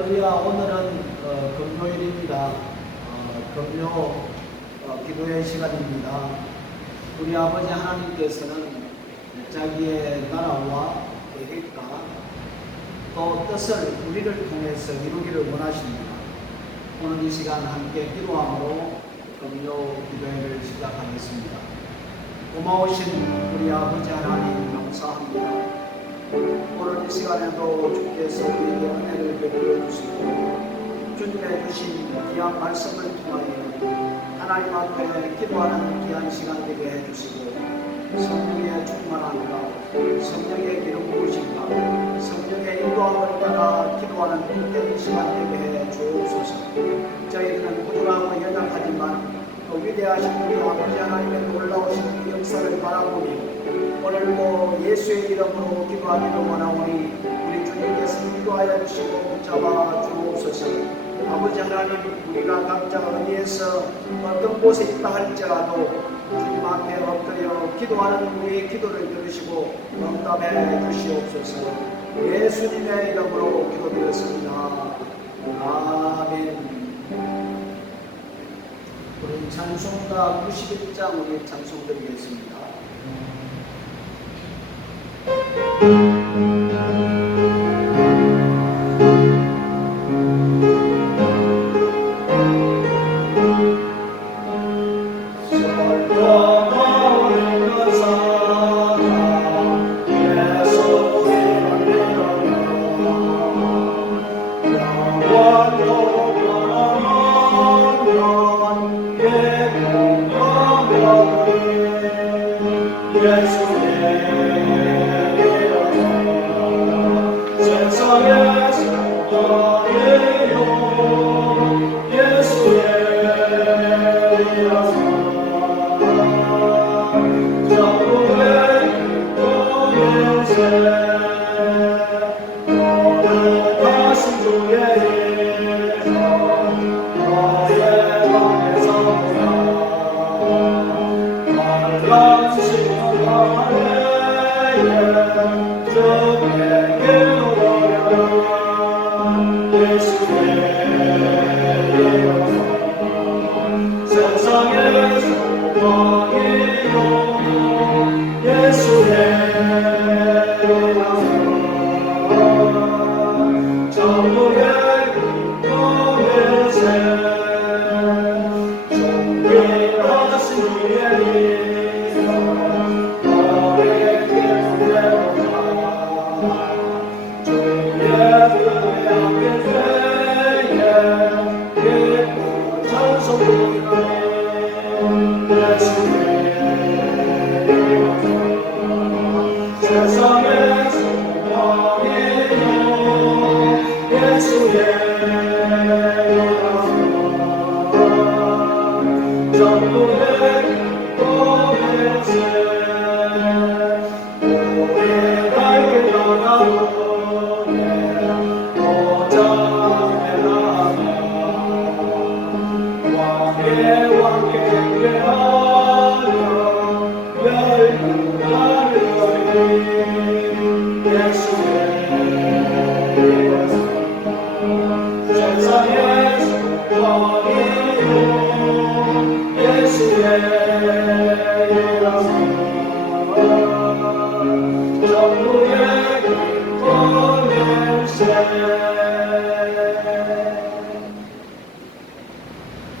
할렐루야. 오늘은 금요일입니다. 금요 기도의 시간입니다. 우리 아버지 하나님께서는 자기의 나라와 계획과 또 뜻을 우리를 통해서 이루기를 원하십니다. 오늘 이 시간 함께 기도함으로 금요 기도회를 시작하겠습니다. 고마우신 우리 아버지 하나님 감사합니다. 오늘 이 시간에도 주께서 우리에게 은혜를 베풀어 주시고 주님의 주신 귀한 말씀을 통하여 하나님 앞에 기도하는 귀한 시간 되게 해주시고 성령의 충만함과 성령의 기름 부으심과 성령의 인도함을 따라 기도하는 복된 시간 되게 해 주옵소서. 저희들은 부족하고 연약하지만 그 위대하신 우리 아버지 하나님의 놀라우신 그 역사를 바라보니 오늘도 예수의 이름으로 기도하기를 원하오니 우리 주님께서 인도하여 주시고 붙잡아 주옵소서. 아버지 하나님, 우리가 각자 어디에서 어떤 곳에 있다 할지라도 주님 앞에 엎드려 기도하는 우리의 기도를 들으시고 응답해 주시옵소서. 예수님의 이름으로 기도드렸습니다. 아멘. 우리 찬송가 91장 우리 찬송 드리겠습니다.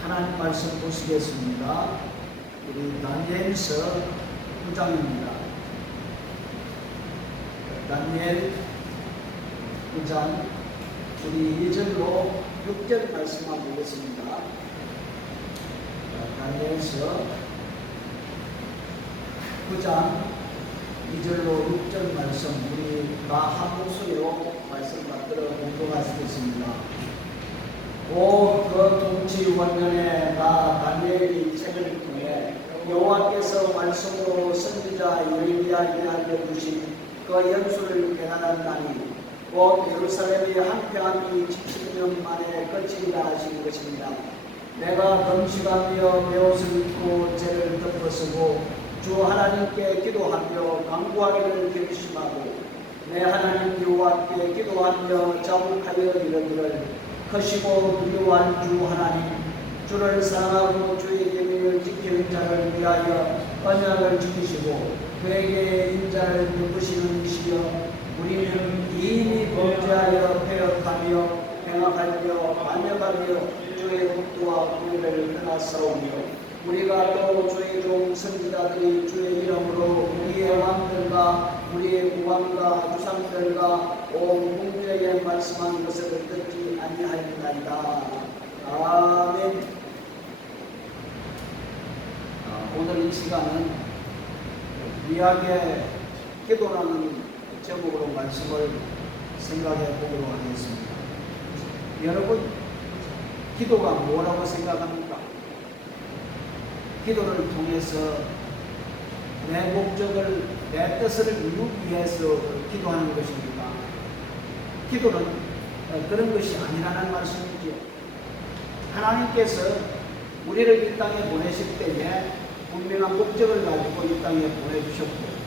하나님 말씀 보시겠습니다. 우리 다니엘서 9장입니다. 다니엘 9장 우리 2절로 6절 말씀만 보겠습니다. 다니엘서 9장 2절로 6절 말씀 우리 다 한 목소리로 말씀 받들어 공동하시겠습니다. 그 통치 원년에 나 다니엘이 책을 통해 여호와께서 말씀으로 선지자 예레미야에게 알려주신 그 연수를 깨달았나니 곧 예루살렘이 한평함이 70년 만에 끝이리라 하신 것입니다. 내가 금식하며 베옷을 입고 죄를 덮어쓰고 주 하나님께 기도하며 간구하기를 결심하고 내 하나님 여호와께 기도하며 자복하여 이르기를 크시고 두려워한 주 하나님, 주를 사랑하고 주의 계명을 지키는 자를 위하여 언약을 지키시고 그에게 인자를 베푸시는 이시여, 우리는 이미 범죄하여 패역하며 행악하며 반역하며 주의 법도와 공의를 떠났사오며, 우리가 또 주의 종 선지자들이 주의 이름으로 우리의 왕들과 우리의 국왕과 주상들과 온 국민에게 말씀한 것을 듣지 아니하였나이다. 아멘. 오늘 이 시간은 미학의 기도라는 제목으로 말씀을 생각해 보기로 하겠습니다. 여러분, 기도가 뭐라고 생각합니까? 기도를 통해서 내 목적을, 내 뜻을 이루기 위해서 기도하는 것입니다. 기도는 그런 것이 아니라는 말씀이죠. 하나님께서 우리를 이 땅에 보내실 때에 분명한 목적을 가지고 이 땅에 보내주셨고,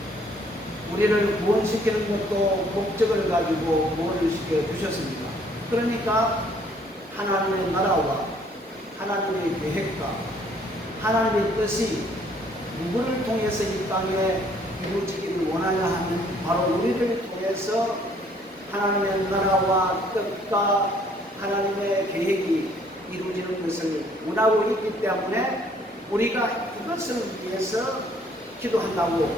우리를 구원시키는 것도 목적을 가지고 구원을 시켜주셨습니다. 그러니까 하나님의 나라와 하나님의 계획과 하나님의 뜻이 누구를 통해서 이 땅에 이루어지기를 원하냐 하면 바로 우리를 통해서 하나님의 나라와 뜻과 하나님의 계획이 이루어지는 것을 원하고 있기 때문에 우리가 이것을 위해서 기도한다고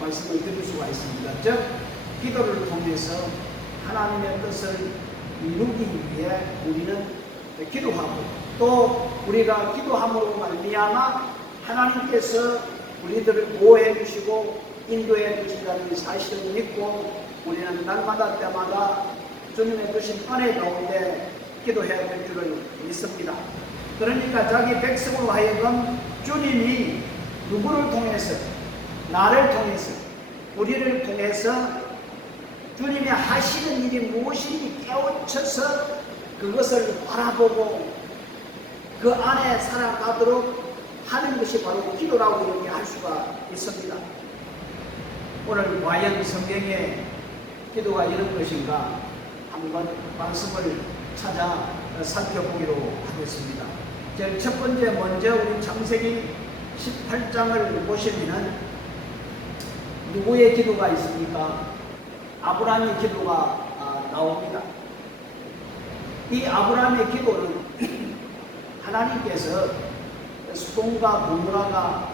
말씀을 드릴 수가 있습니다. 즉, 기도를 통해서 하나님의 뜻을 이루기 위해 우리는 기도하고, 또 우리가 기도함으로 말미암아 하나님께서 우리들을 보호해 주시고 인도해 주신다는 사실을 믿고 우리는 날마다 때마다 주님의 주신 은혜 가운데 기도해야 될 줄을 믿습니다. 그러니까 자기 백성으로 하여금 주님이 누구를 통해서, 나를 통해서, 우리를 통해서 주님이 하시는 일이 무엇인지 깨우쳐서 그것을 바라보고 그 안에 살아가도록 하는 것이 바로 기도라고 이렇게 할 수가 있습니다. 오늘 과연 성경에 기도가 이런 것인가 한번 말씀을 찾아 살펴보기로 하겠습니다. 첫 번째 먼저 우리 창세기 18장을 보시면은 누구의 기도가 있습니까? 아브라함의 기도가 나옵니다. 이 아브라함의 기도는 하나님께서 소돔과 고모라가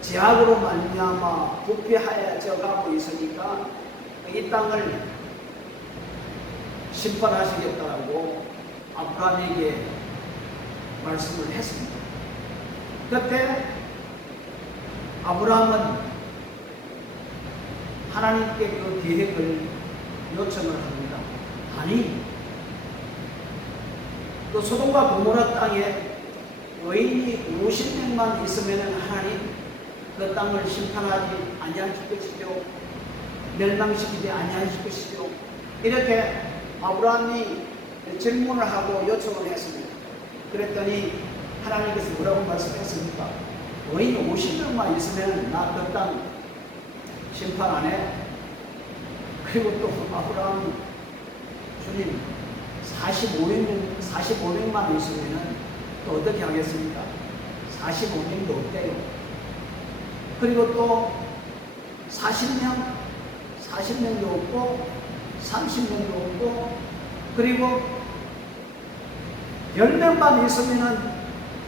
죄악으로 말미암아 부패하여져 가고 있으니까 이 땅을 심판하시겠다라고 아브라함에게 말씀을 했습니다. 그때 아브라함은 하나님께 그 계획을 요청을 합니다. 아니, 또 소돔과 고모라 땅에 의인이 50명만 있으면 하나님 그 땅을 심판하지 아니하실 것이죠. 멸망시키지 아니하실 것이죠. 이렇게 아브라함이 질문을 하고 요청을 했습니다. 그랬더니 하나님께서 뭐라고 말씀했습니까? 의인 50명만 있으면 나 그 땅 심판 안 해. 그리고 또 아브라함 주님 45명만 있으면 또 어떻게 하겠습니까? 45명도 없대요. 그리고 또 40명도 없고 30명도 없고, 그리고 10명만 있으면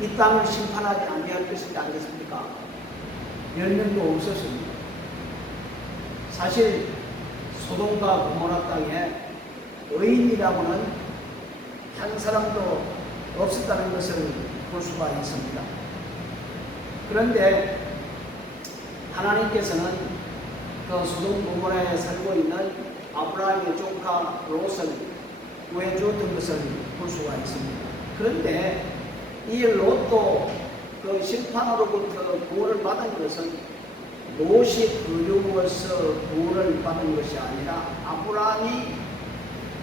이 땅을 심판하지 아니할 것인지 알겠습니까? 10명도 없었습니다. 사실 소돔과 고모라 땅에 의인이라고는 한 사람도 없었다는 것을 볼 수가 있습니다. 그런데 하나님께서는 그 소돔 고모라에 살고 있는 아브라함의 조카 롯을 구해주었던 것을 볼 수가 있습니다. 그런데 이 롯도 그 심판으로부터 구원을 받은 것은 롯이 그리워서 구원을 받은 것이 아니라 아브라함이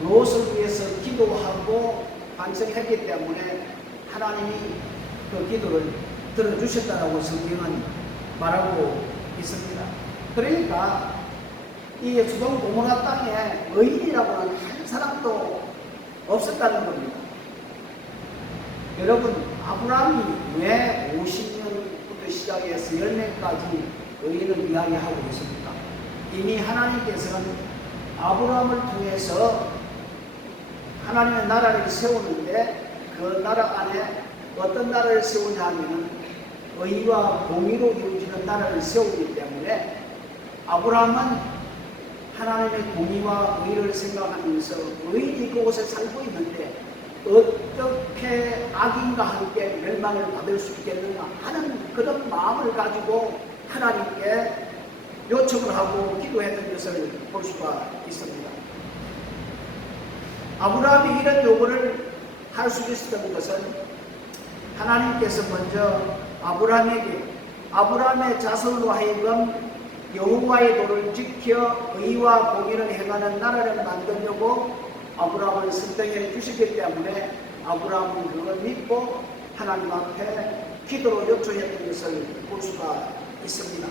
롯을 위해서 기도하고 반성했기 때문에 하나님이 그 기도를 들어주셨다라고 성경은 말하고 있습니다. 그러니까 이 소돔 고모라 땅에 의인이라고 하는 한 사람도 없었다는 겁니다. 여러분, 아브라함이 왜 50년부터 시작해서 10년까지 의인을 이야기하고 있습니까? 이미 하나님께서는 아브라함을 통해서 하나님의 나라를 세우는데 그 나라 안에 어떤 나라를 세우냐 하면 의와 공의로 이루어지는 나라를 세우기 때문에 아브라함은 하나님의 공의와 의를 생각하면서 의인이 그곳에 살고 있는데 어떻게 악인과 함께 멸망을 받을 수 있겠느냐 하는 그런 마음을 가지고 하나님께 요청을 하고 기도했던 것을 볼 수가 있습니다. 아브라함이 이런 요구를 할 수 있었던 것은 하나님께서 먼저 아브라함의 자손으로 하여금 여호와의 도를 지켜 의와 공의를 행하는 나라를 만들려고 아브라함을 선택해 주시기 때문에 아브라함은 그걸 믿고 하나님 앞에 기도로 요청했던 것을 볼 수가 있습니다.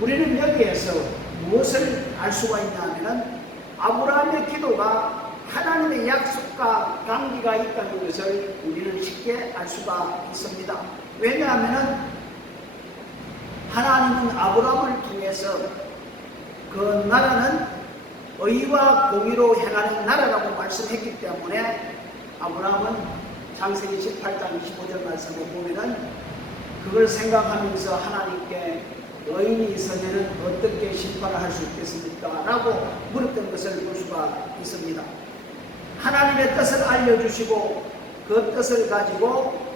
우리는 여기에서 무엇을 알 수가 있냐면 아브라함의 기도가 하나님의 약속과 관계가 있다는 것을 우리는 쉽게 알 수가 있습니다. 왜냐하면 하나님은 아브라함을 통해서 그 나라는 의와 공의로 행하는 나라라고 말씀했기 때문에 아브라함은 창세기 18장 25절 말씀을 보면은 그걸 생각하면서 하나님께 의인이 있으면 어떻게 심판을 할 수 있겠습니까? 라고 물었던 것을 볼 수가 있습니다. 하나님의 뜻을 알려주시고 그 뜻을 가지고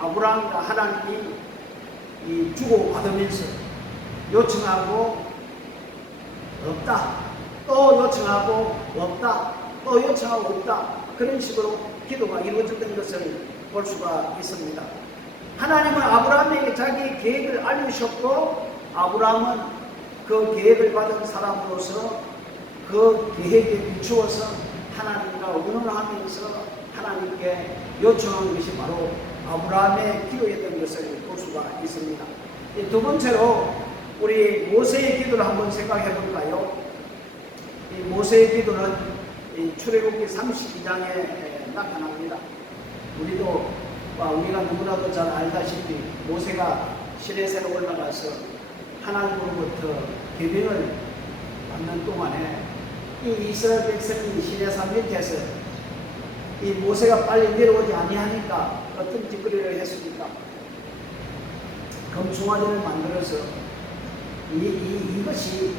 아브라함과 하나님이 주고받으면서 요청하고 없다, 또 요청하고 없다, 또 요청하고 없다, 그런 식으로 기도가 이루어졌던 것을 볼 수가 있습니다. 하나님은 아브라함에게 자기 계획을 알려주셨고 아브라함은 그 계획을 받은 사람으로서 그 계획에 비추어서 하나님과 의논을 하면서 하나님께 요청한 것이 바로 아브라함의 기도였던 것을 볼 수가 있습니다. 두 번째로 우리 모세의 기도를 한번 생각해 볼까요? 이 모세의 기도는 출애굽기 32장에 나타납니다. 우리가 누구나도 잘 알다시피 모세가 시내산에 올라가서 하나님으로부터 계명을 받는 동안에 이 이스라엘 백성이 시내산 밑에서 이 모세가 빨리 내려오지 아니하니까 어떤 짓거리를 했습니까? 금송아지를 만들어서 이것이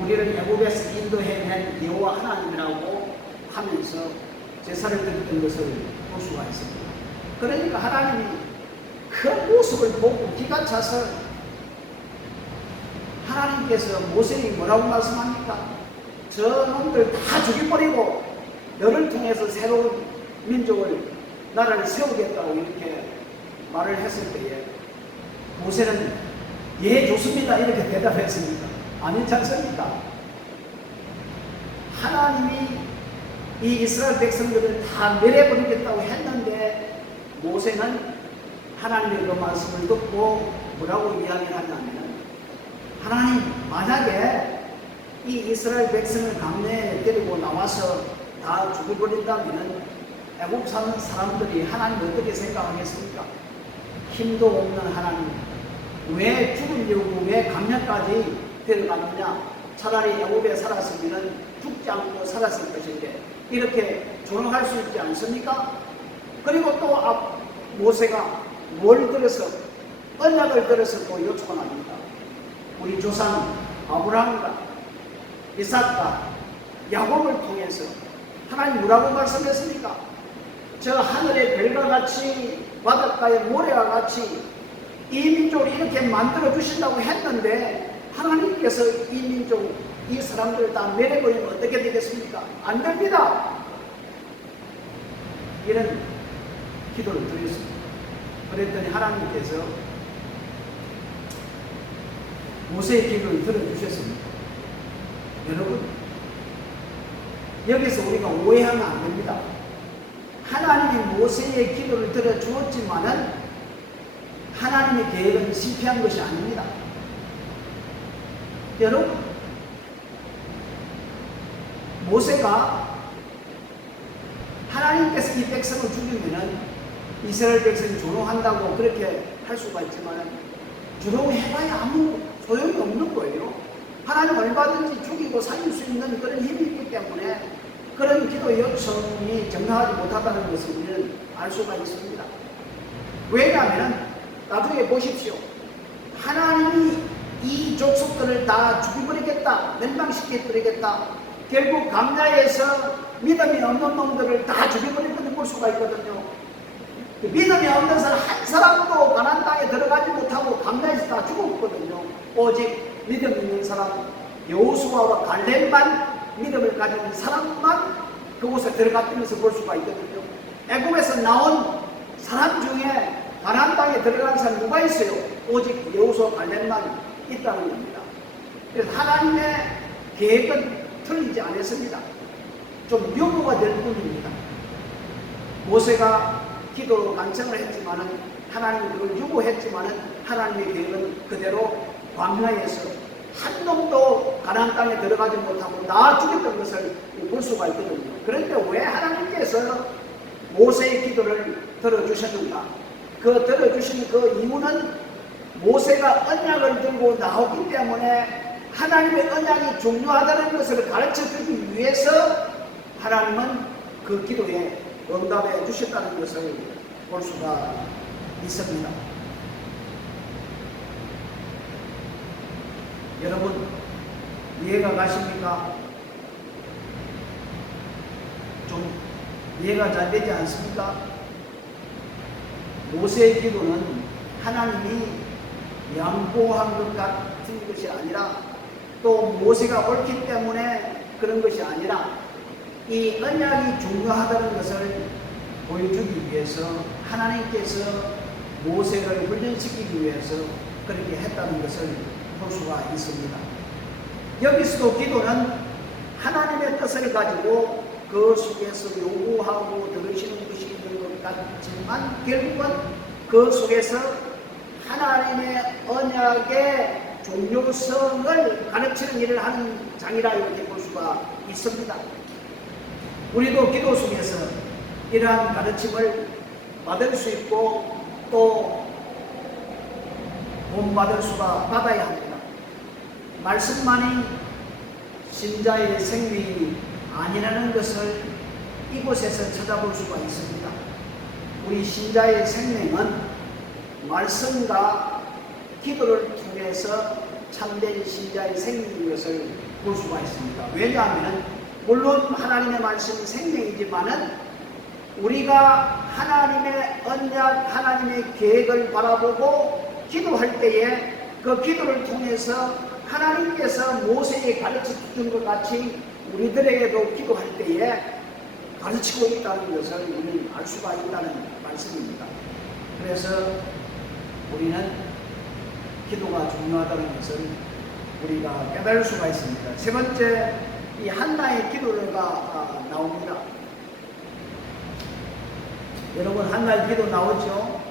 우리를 애굽에서 인도해낸 여호와 하나님이라고 하면서 제사를 드렸던 것을 볼 수가 있습니다. 그러니까 하나님이 그 모습을 보고 기가 차서 하나님께서 모세에게 뭐라고 말씀합니까? 저놈들 다 죽여버리고 너를 통해서 새로운 민족을 나라를 세우겠다고 이렇게 말을 했을 때에 모세는 예 좋습니다 이렇게 대답했습니다. 아니지 않습니까? 하나님이 이 이스라엘 백성들을 다 멸해버리겠다고 했는데 모세는 하나님의 그 말씀을 듣고 뭐라고 이야기를 하냐면 하나님 만약에 이 이스라엘 백성을 강내에 데리고 나와서 다 죽여버린다면 애굽 사는 사람들이 하나님 어떻게 생각하겠습니까? 힘도 없는 하나님 왜 죽으려고 왜 강내까지 데려가느냐? 차라리 애굽에 살았으면 죽지 않고 살았을 것인데 이렇게 조롱할 수 있지 않습니까? 그리고 또 모세가 뭘 들어서 언약을 들어서 또 요청을 합니다. 우리 조상 아브라함과 이삭과 야곱을 통해서 하나님 뭐라고 말씀했습니까? 저 하늘의 별과 같이 바닷가의 모래와 같이 이 민족을 이렇게 만들어 주신다고 했는데 하나님께서 이 민족, 이 사람들을 다 멸해버리면 어떻게 되겠습니까? 안 됩니다. 이런 기도를 드렸습니다. 그랬더니 하나님께서 모세의 기도를 들어주셨습니다. 여러분, 여기서 우리가 오해하면 안 됩니다. 하나님이 모세의 기도를 들어주었지만은 하나님의 계획은 실패한 것이 아닙니다. 여러분, 모세가 하나님께서 이 백성을 죽이면은 이스라엘 백성이 조롱한다고 그렇게 할 수가 있지만 조롱해봐야 아무 소용이 없는 거예요. 하나님 얼마든지 죽이고 살릴 수 있는 그런 힘이 있기 때문에 그런 기도 요청이 정당하지 못하다는 것을 우리는 알 수가 있습니다. 왜냐하면 나중에 보십시오. 하나님이 이 족속들을 다 죽여버리겠다, 멸망시켜버리겠다. 결국 광야에서 믿음이 없는 놈들을 다 죽여버릴 것을 볼 수가 있거든요. 믿음이 없는 사람 한 사람도 가나안 땅에 들어가지 못하고 광야에서 다 죽었거든요. 오직 믿음 있는 사람 여호수아와 갈렙만 믿음을 가진 사람만 그곳에 들어갔다는 것을 볼 수가 있거든요. 애굽에서 나온 사람 중에 가나안 땅에 들어간 사람 누가 있어요? 오직 여호수아 갈렙만 있다는 겁니다. 그래서 하나님의 계획은 틀리지 않았습니다. 좀 유보가 될 뿐입니다. 모세가 기도로 간청을 했지만은 하나님이 그걸 유보했지만은 하나님의 계획은 그대로 광야에서 한 놈도 가나안 땅에 들어가지 못하고 다 죽였던 것을 볼 수가 있거든요. 그런데 왜 하나님께서 모세의 기도를 들어주셨는가? 그 들어주신 그 이유는 모세가 언약을 들고 나오기 때문에 하나님의 언약이 중요하다는 것을 가르쳐주기 위해서 하나님은 그 기도에 응답해 주셨다는 것을 볼 수가 있습니다. 여러분 이해가 가십니까? 좀 이해가 잘 되지 않습니까? 모세의 기도는 하나님이 양보한 것 같은 것이 아니라 또 모세가 옳기 때문에 그런 것이 아니라 이 언약이 중요하다는 것을 보여주기 위해서 하나님께서 모세를 훈련시키기 위해서 그렇게 했다는 것을 볼 수가 있습니다. 여기서도 기도는 하나님의 뜻을 가지고 그 속에서 요구하고 들으시는 것이 있는 것 같지만 결국은 그 속에서 하나님의 언약의 중요성을 가르치는 일을 하는 장이라 이렇게 볼 수가 있습니다. 우리도 기도 속에서 이러한 가르침을 받을 수 있고 또 본받을 수가 받아야 합니다. 말씀만이 신자의 생명이 아니라는 것을 이곳에서 찾아볼 수가 있습니다. 우리 신자의 생명은 말씀과 기도를 통해서 참된 신자의 생명인 것을 볼 수가 있습니다. 왜냐하면 물론 하나님의 말씀이 생명이지만은 우리가 하나님의 언약, 하나님의 계획을 바라보고 기도할 때에 그 기도를 통해서 하나님께서 모세에게 가르쳐 준 것 같이 우리들에게도 기도할 때에 가르치고 있다는 것을 우리는 알 수가 있다는 말씀입니다. 그래서 우리는 기도가 중요하다는 것을 우리가 깨달을 수가 있습니다. 세 번째, 이 한나의 기도가 나옵니다. 여러분 한나의 기도 나오죠?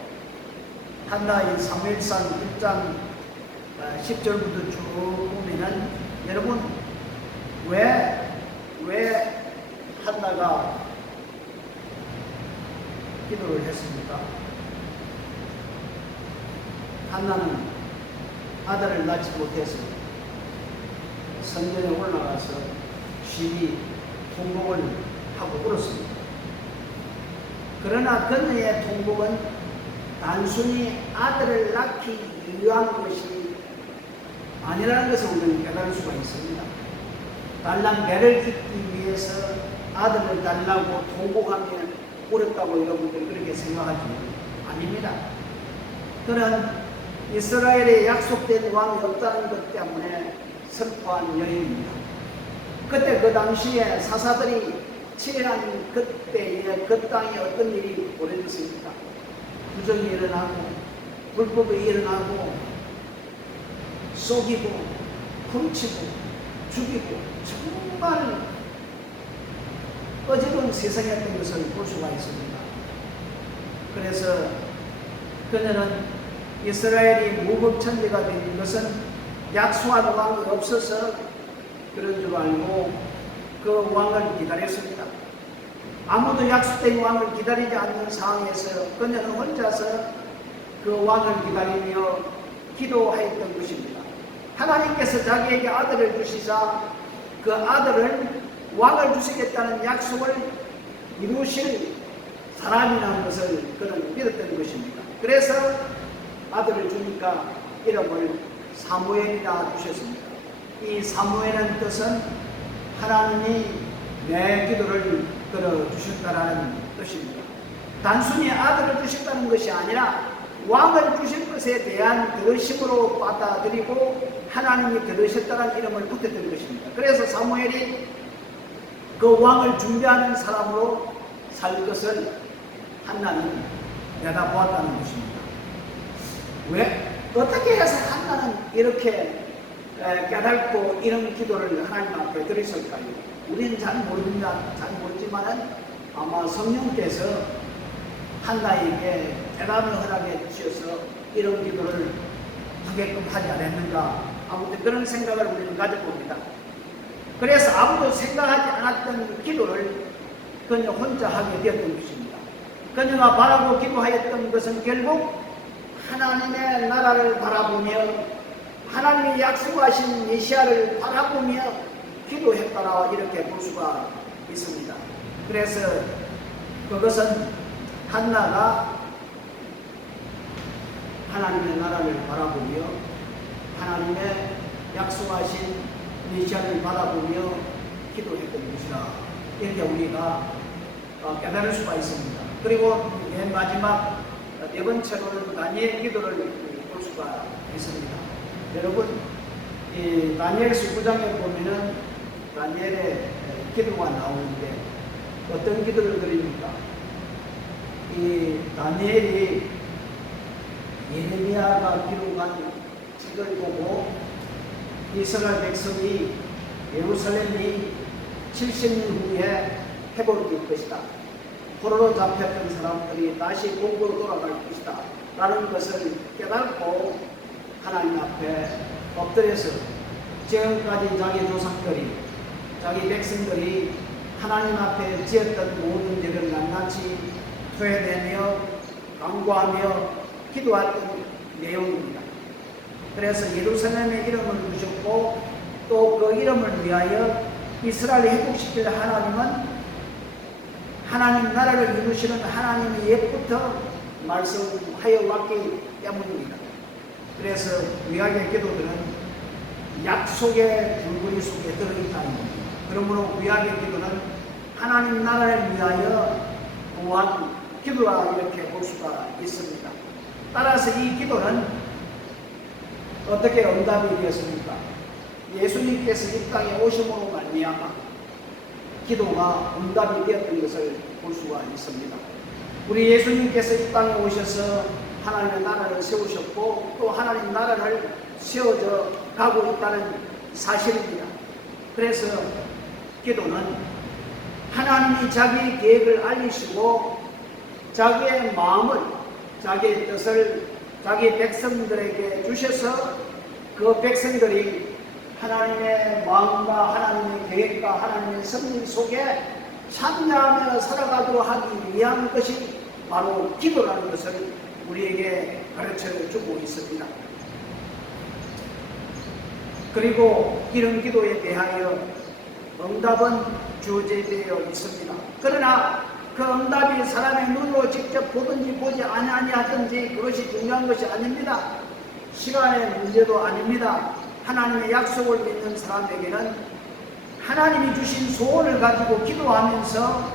한나의 사무엘상 1장 10절부터 쭉 보면은 여러분 왜 한나가 기도를 했습니까? 한나는 아들을 낳지 못해서 성전에 올라가서 시비 통곡을 하고 울었습니다. 그러나 그녀의 통곡은 단순히 아들을 낳기 위한 것이 아니라는 것을 우리는 깨달을 수가 있습니다. 달랑 배를 잇기 위해서 아들을 달라고 통곡하며 울었다고 여러분들이 그렇게 생각하지 아닙니다. 그는 이스라엘에 약속된 왕이 없다는 것 때문에 슬퍼한 여인입니다. 그때 그 당시에 사사들이 치밀한 그때에 그 땅에 어떤 일이 벌어졌습니까? 부정이 일어나고 불법이 일어나고 속이고 훔치고 죽이고 정말 어지러운 세상이었던 것을 볼 수가 있습니다. 그래서 그녀는 이스라엘이 무법천지가 된 것은 약속한 왕이 없어서 그런 줄 알고 그 왕을 기다렸습니다. 아무도 약속된 왕을 기다리지 않는 상황에서 그녀는 혼자서 그 왕을 기다리며 기도하였던 것입니다. 하나님께서 자기에게 아들을 주시자 그 아들을 왕을 주시겠다는 약속을 이루실 사람이라는 것을 그는 믿었던 것입니다. 그래서 아들을 주니까 이름을 사무엘이라 주셨습니다. 이 사무엘은 뜻은 하나님이 내 기도를 들어주셨다는 뜻입니다. 단순히 아들을 주셨다는 것이 아니라 왕을 주실 것에 대한 들으심으로 받아들이고 하나님이 들으셨다는 이름을 붙였던 것입니다. 그래서 사무엘이 그 왕을 준비하는 사람으로 살 것을 한나는 내다보았다는 것입니다. 왜? 어떻게 해서 한나는 이렇게 깨닫고 이런 기도를 하나님 앞에 드렸을까요? 우리는 잘 모르지만은 아마 성령께서 한나에게 대단한 허락해 주셔서 이런 기도를 하게끔 하지 않았는가. 아무튼 그런 생각을 우리는 가져봅니다. 그래서 아무도 생각하지 않았던 기도를 그녀 혼자 하게 되었던 것입니다. 그녀가 바라고 기도하였던 것은 결국 하나님의 나라를 바라보며 하나님이 약속하신 메시아를 바라보며 기도했다라 이렇게 볼 수가 있습니다. 그래서 그것은 한나가 하나님의 나라를 바라보며 하나님의 약속하신 메시아를 바라보며 기도했던 것이라 이렇게 우리가 깨달을 수가 있습니다. 그리고 맨 마지막 네 번째로는 다니엘 기도를 볼 수가 있습니다. 여러분, 이 다니엘서 9장에 보면은 다니엘의 기도가 나오는데 어떤 기도를 드립니까? 이 다니엘이 예레미야가 기록한 책을 보고 이스라엘 백성이 예루살렘이 70년 후에 회복될 것이다. 포로로 잡혔던 사람들이 다시 본국으로 돌아갈 것이다. 라는 것을 깨닫고 하나님 앞에 엎드려서 지금까지 자기 조상들이, 자기 백성들이 하나님 앞에 지었던 모든 죄를 낱낱이 토해내며 간구하며 기도했던 내용입니다. 그래서 예루살렘의 이름을 주셨고 또 그 이름을 위하여 이스라엘을 회복시킬 하나님은 하나님 나라를 이루시는 하나님의 옛부터 말씀하여 왔기 때문입니다. 그래서 구약의 기도들은 약속의 줄거리 속에 들어있다는 겁니다. 그러므로 구약의 기도는 하나님 나라를 위하여 구한 기도라 이렇게 볼 수가 있습니다. 따라서 이 기도는 어떻게 응답이 되었습니까? 예수님께서 이 땅에 오심으로 말미암아 기도가 응답이 되었던 것을 볼 수가 있습니다. 우리 예수님께서 이 땅에 오셔서 하나님의 나라를 세우셨고 또 하나님 나라를 세워져 가고 있다는 사실입니다. 그래서 기도는 하나님이 자기의 계획을 알리시고 자기의 마음을, 자기의 뜻을 자기 백성들에게 주셔서 그 백성들이 하나님의 마음과 하나님의 계획과 하나님의 섭리 속에 참여하며 살아가도록 하기 위한 것이 바로 기도라는 것을 우리에게 가르쳐 주고 있습니다. 그리고 이런 기도에 대하여 응답은 주어지되어 있습니다. 그러나 그 응답이 사람의 눈으로 직접 보든지 보지 아니하든지 그것이 중요한 것이 아닙니다. 시간의 문제도 아닙니다. 하나님의 약속을 믿는 사람에게는 하나님이 주신 소원을 가지고 기도하면서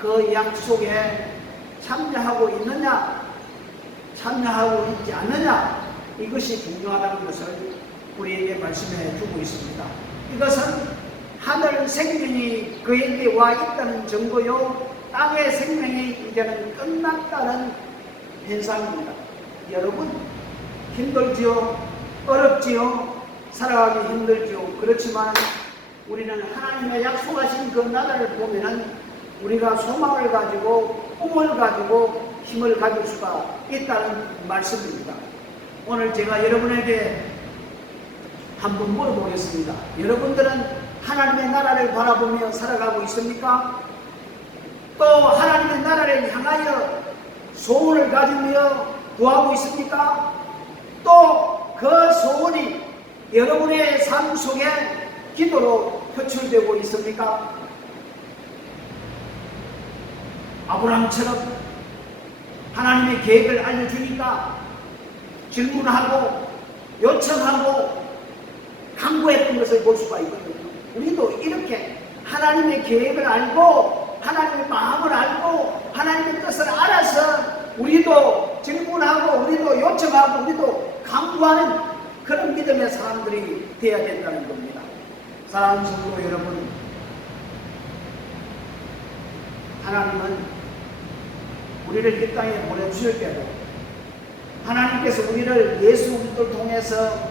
그 약속에 참여하고 있느냐, 참여하고 있지 않느냐, 이것이 중요하다는 것을 우리에게 말씀해 주고 있습니다. 이것은 하늘 생명이 그에게 와 있다는 증거요, 땅의 생명이 이제는 끝났다는 현상입니다. 여러분, 힘들지요? 어렵지요? 살아가기 힘들지요? 그렇지만 우리는 하나님의 약속하신 그 나라를 보면은 우리가 소망을 가지고 꿈을 가지고 힘을 가질 수가 있다는 말씀입니다. 오늘 제가 여러분에게 한번 물어보겠습니다. 여러분들은 하나님의 나라를 바라보며 살아가고 있습니까? 또 하나님의 나라를 향하여 소원을 가지며 구하고 있습니까? 또 그 소원이 여러분의 삶 속에 기도로 표출되고 있습니까? 아브라함처럼 하나님의 계획을 알려주니까 질문하고 요청하고 강구했던 것을 볼 수가 있거든요. 우리도 이렇게 하나님의 계획을 알고 하나님의 마음을 알고 하나님의 뜻을 알아서 우리도 질문하고 우리도 요청하고 우리도 강구하는 그런 믿음의 사람들이 되어야 된다는 겁니다. 사랑하는 성도 여러분, 하나님은 우리를 이 땅에 보내주실 때도 하나님께서 우리를 예수 그리스도를 통해서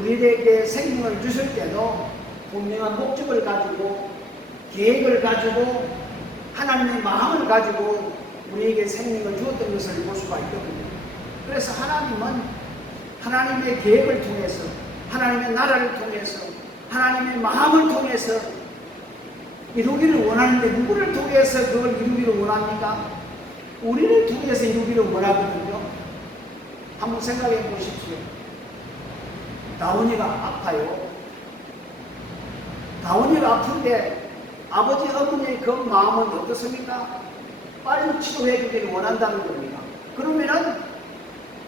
우리에게 생명을 주실 때도 분명한 목적을 가지고 계획을 가지고 하나님의 마음을 가지고 우리에게 생명을 주었던 것을 볼 수가 있거든요. 그래서 하나님은 하나님의 계획을 통해서 하나님의 나라를 통해서 하나님의 마음을 통해서 이루기를 원하는데 누구를 통해서 그걸 이루기를 원합니까? 우리를 통해서 이루기를 원하거든요. 한번 생각해 보십시오. 다원이가 아파요. 다원이가 아픈데 아버지 어머니의 그 마음은 어떻습니까? 빨리 치료해 주기를 원한다는 겁니다. 그러면은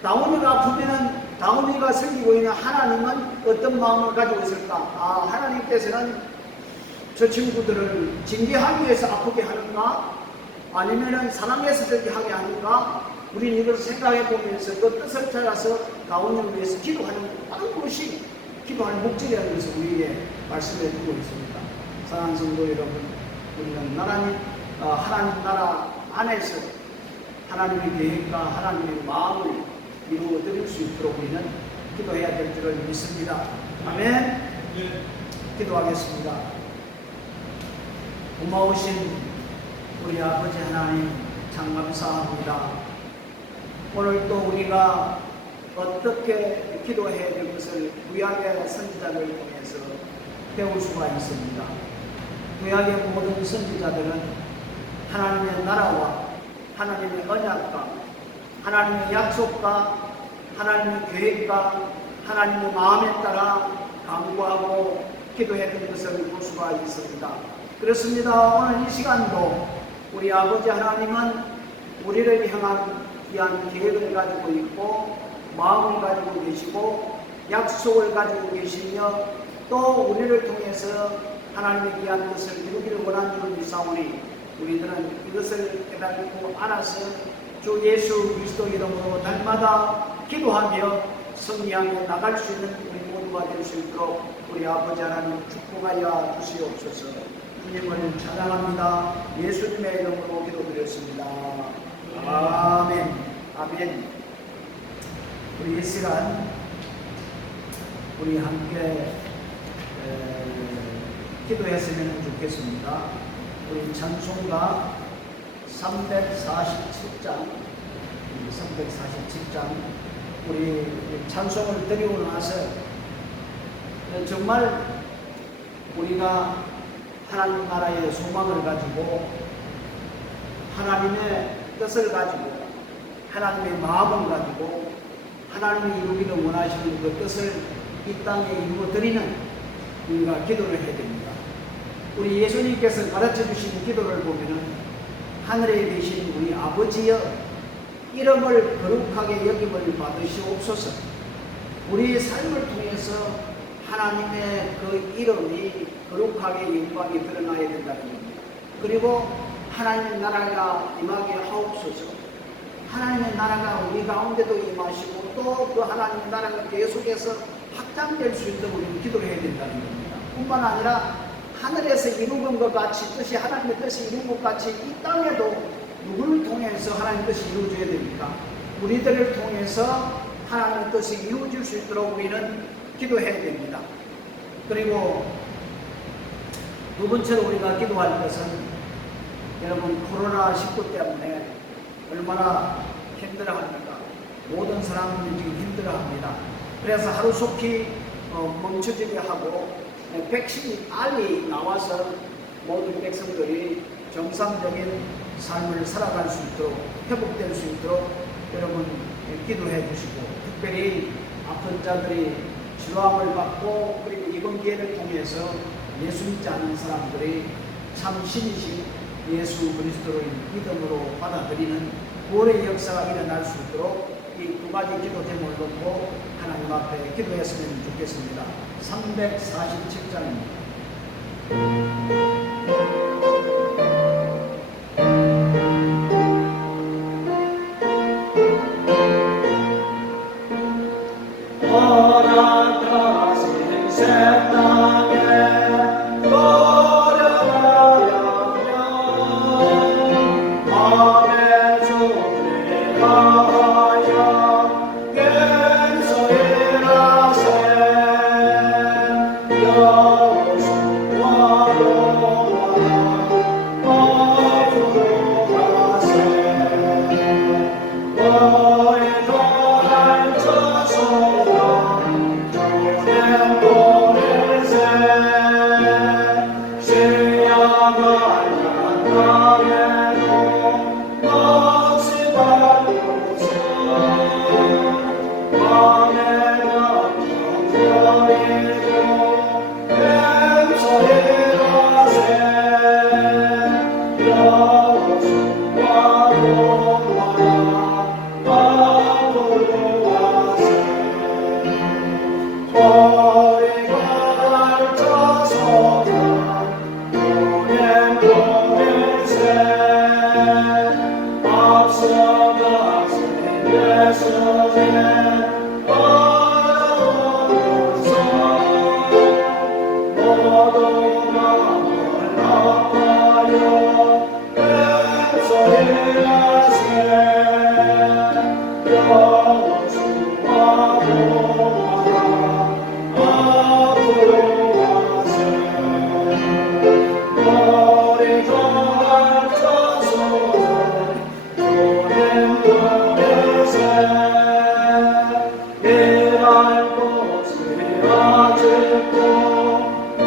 다원이가 아프면은 다원이가 섬기고 있는 하나님은 어떤 마음을 가지고 있을까? 아, 하나님께서는 저 친구들을 징계하기 위해서 아프게 하는가? 아니면은 사랑해서 저렇게 하게 하는가? 우리는 이걸 생각해 보면서 그 뜻을 찾아서 다원이를 위해서 기도하는 다른 것이 기도하는 목적이라는 것을 우리에게 말씀해 주고 있습니다. 사랑하는 성도 여러분, 우리는 하나님 나라 안에서 하나님의 계획과 하나님의 마음을 이루어 드릴 수 있도록 우리는 기도해야 될 줄을 믿습니다. 아멘. 네. 기도하겠습니다. 고마우신 우리 아버지 하나님 참 감사합니다. 오늘 또 우리가 어떻게 기도해야 될 것을 구약의 선지자를 통해서 배울 수가 있습니다. 구약의 모든 선지자들은 하나님의 나라와 하나님의 언약과 하나님의 약속과 하나님의 계획과 하나님의 마음에 따라 간구하고 기도했던 것을 볼 수가 있습니다. 그렇습니다. 오늘 이 시간도 우리 아버지 하나님은 우리를 향한 귀한 계획을 가지고 있고 마음을 가지고 계시고 약속을 가지고 계시며 또 우리를 통해서 하나님의 귀한 것을 이루기를 원하는 줄 믿사오니 우리들은 이것을 깨닫고 알아서 주 예수 그리스도 이름으로 날마다 기도하며 승리하며 나갈 수 있는 우리 모두가 될 수 있도록 우리 아버지 하나님 축복하여 주시옵소서. 주님을 찬양합니다. 예수님의 이름으로 기도드렸습니다. 아멘. 아멘. 우리 이 시간 우리 함께 기도했으면 좋겠습니다. 우리 찬송가 347장 우리 찬송을 드리고 나서 정말 우리가 하나님 나라의 소망을 가지고 하나님의 뜻을 가지고 하나님의 마음을 가지고 하나님이 이루기를 원하시는 그 뜻을 이 땅에 이루어드리는 우리가 기도를 해야 됩니다. 우리 예수님께서 가르쳐 주신 기도를 보면은 하늘에 계신 우리 아버지여 이름을 거룩하게 여김을 받으시옵소서. 우리의 삶을 통해서 하나님의 그 이름이 거룩하게 영광이 드러나야 된다는 겁니다. 그리고 하나님의 나라가 임하게 하옵소서. 하나님의 나라가 우리 가운데도 임하시고 또 그 하나님의 나라가 계속해서 확장될 수 있도록 우리는 기도를 해야 된다는 겁니다. 뿐만 아니라 하늘에서 이루는 것 같이 뜻이 하나님의 뜻이 이룬 것 같이 이 땅에도 누구를 통해서 하나님의 뜻이 이루어져야 됩니까? 우리들을 통해서 하나님의 뜻이 이루어질 수 있도록 우리는 기도해야 됩니다. 그리고 두 번째로 우리가 기도할 것은 여러분 코로나19 때문에 얼마나 힘들어합니까? 모든 사람들이 지금 힘들어합니다. 그래서 하루속히 멈춰지게 하고 백신이 빨리 나와서 모든 백성들이 정상적인 삶을 살아갈 수 있도록, 회복될 수 있도록 여러분 기도해 주시고, 특별히 아픈 자들이 치료함을 받고, 그리고 이번 기회를 통해서 예수 믿지 않는 사람들이 참 신이신 예수 그리스도를 믿음으로 받아들이는 구원의 역사가 일어날 수 있도록 이 두 가지 기도 제목을 놓고 하나님 앞에 기도했으면 좋겠습니다. 347장입니다. 허락하신 새 땅에 걸어가려면 밤의 종을 다하여 근소일하세 여호수아 앞으로 가세 너희 더할 저소가 주님 보내세 시야가 약하게도 넋이 밝고서 밤에 감정거리고 뱀소리라세 여호수아 동마라 앞으로 가세 허리가 얽혀서가 주님 보내세 앞서가신 예수님 걸어오소서 모두 마음을 아파요 뱀소리라세 여호수아 동마라 앞으로 가세 머리가 얽혀서도 주님 보내세 일할 곳이 아직도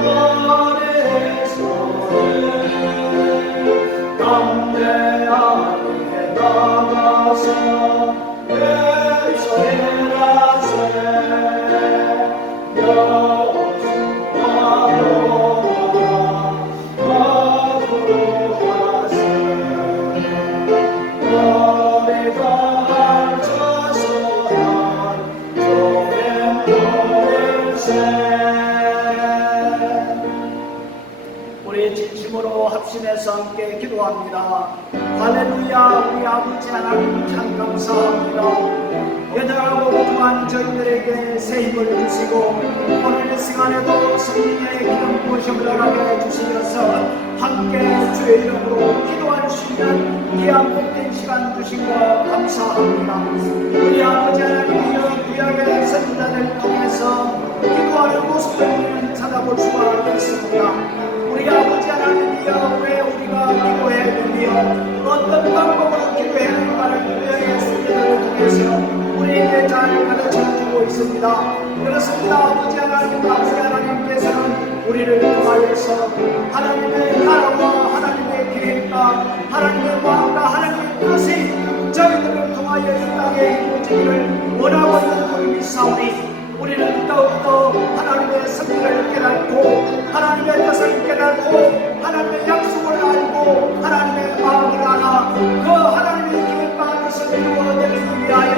머리에서는 담대하게 나가서 외쳐이라세 여호수아 앞으로 가세 머리가 얽혀서는 주님 보내세. 우리 진심으로 합심해서 함께 기도합니다. 할렐루야. 우리 아버지 하나님 참 감사합니다. 여전하고 부족한 저희들에게 새 힘을 주시고 오늘 이 시간에도 성령의 기름 부으심을 허락해 주시면서 함께 주의 이름으로 기도할 수 있는 귀한 복된 시간 주신 것 감사합니다. 우리 아버지 하나님이여 귀하게 선지자들 통해서 기도하는 모습을 우리는 찾아볼 수가 있습니다. 우리 아버지 하나님이여 왜 우리가 기도해야 되며 어떤 방법으로 기도해야 하는가를 우리의 선지자를 통해서 우리에게 잘 가르쳐주고 있습니다. 그렇습니다. 아버지 하나님, 아버지 하나님께서는 우리를 통하여서 하나님의 나라와 하나님의 계획과 하나님의 마음과 하나님의 뜻이 저희들을 통하여 이 땅에 이루어지기를 원하고 있는 줄 믿사오니 우리는 더욱더 하나님의 섭리를 깨닫고 하나님의 뜻을 깨닫고 하나님의 약속을 알고 하나님의 마음을 알아 그 하나님의 계획과 뜻을 이루어내기 위하여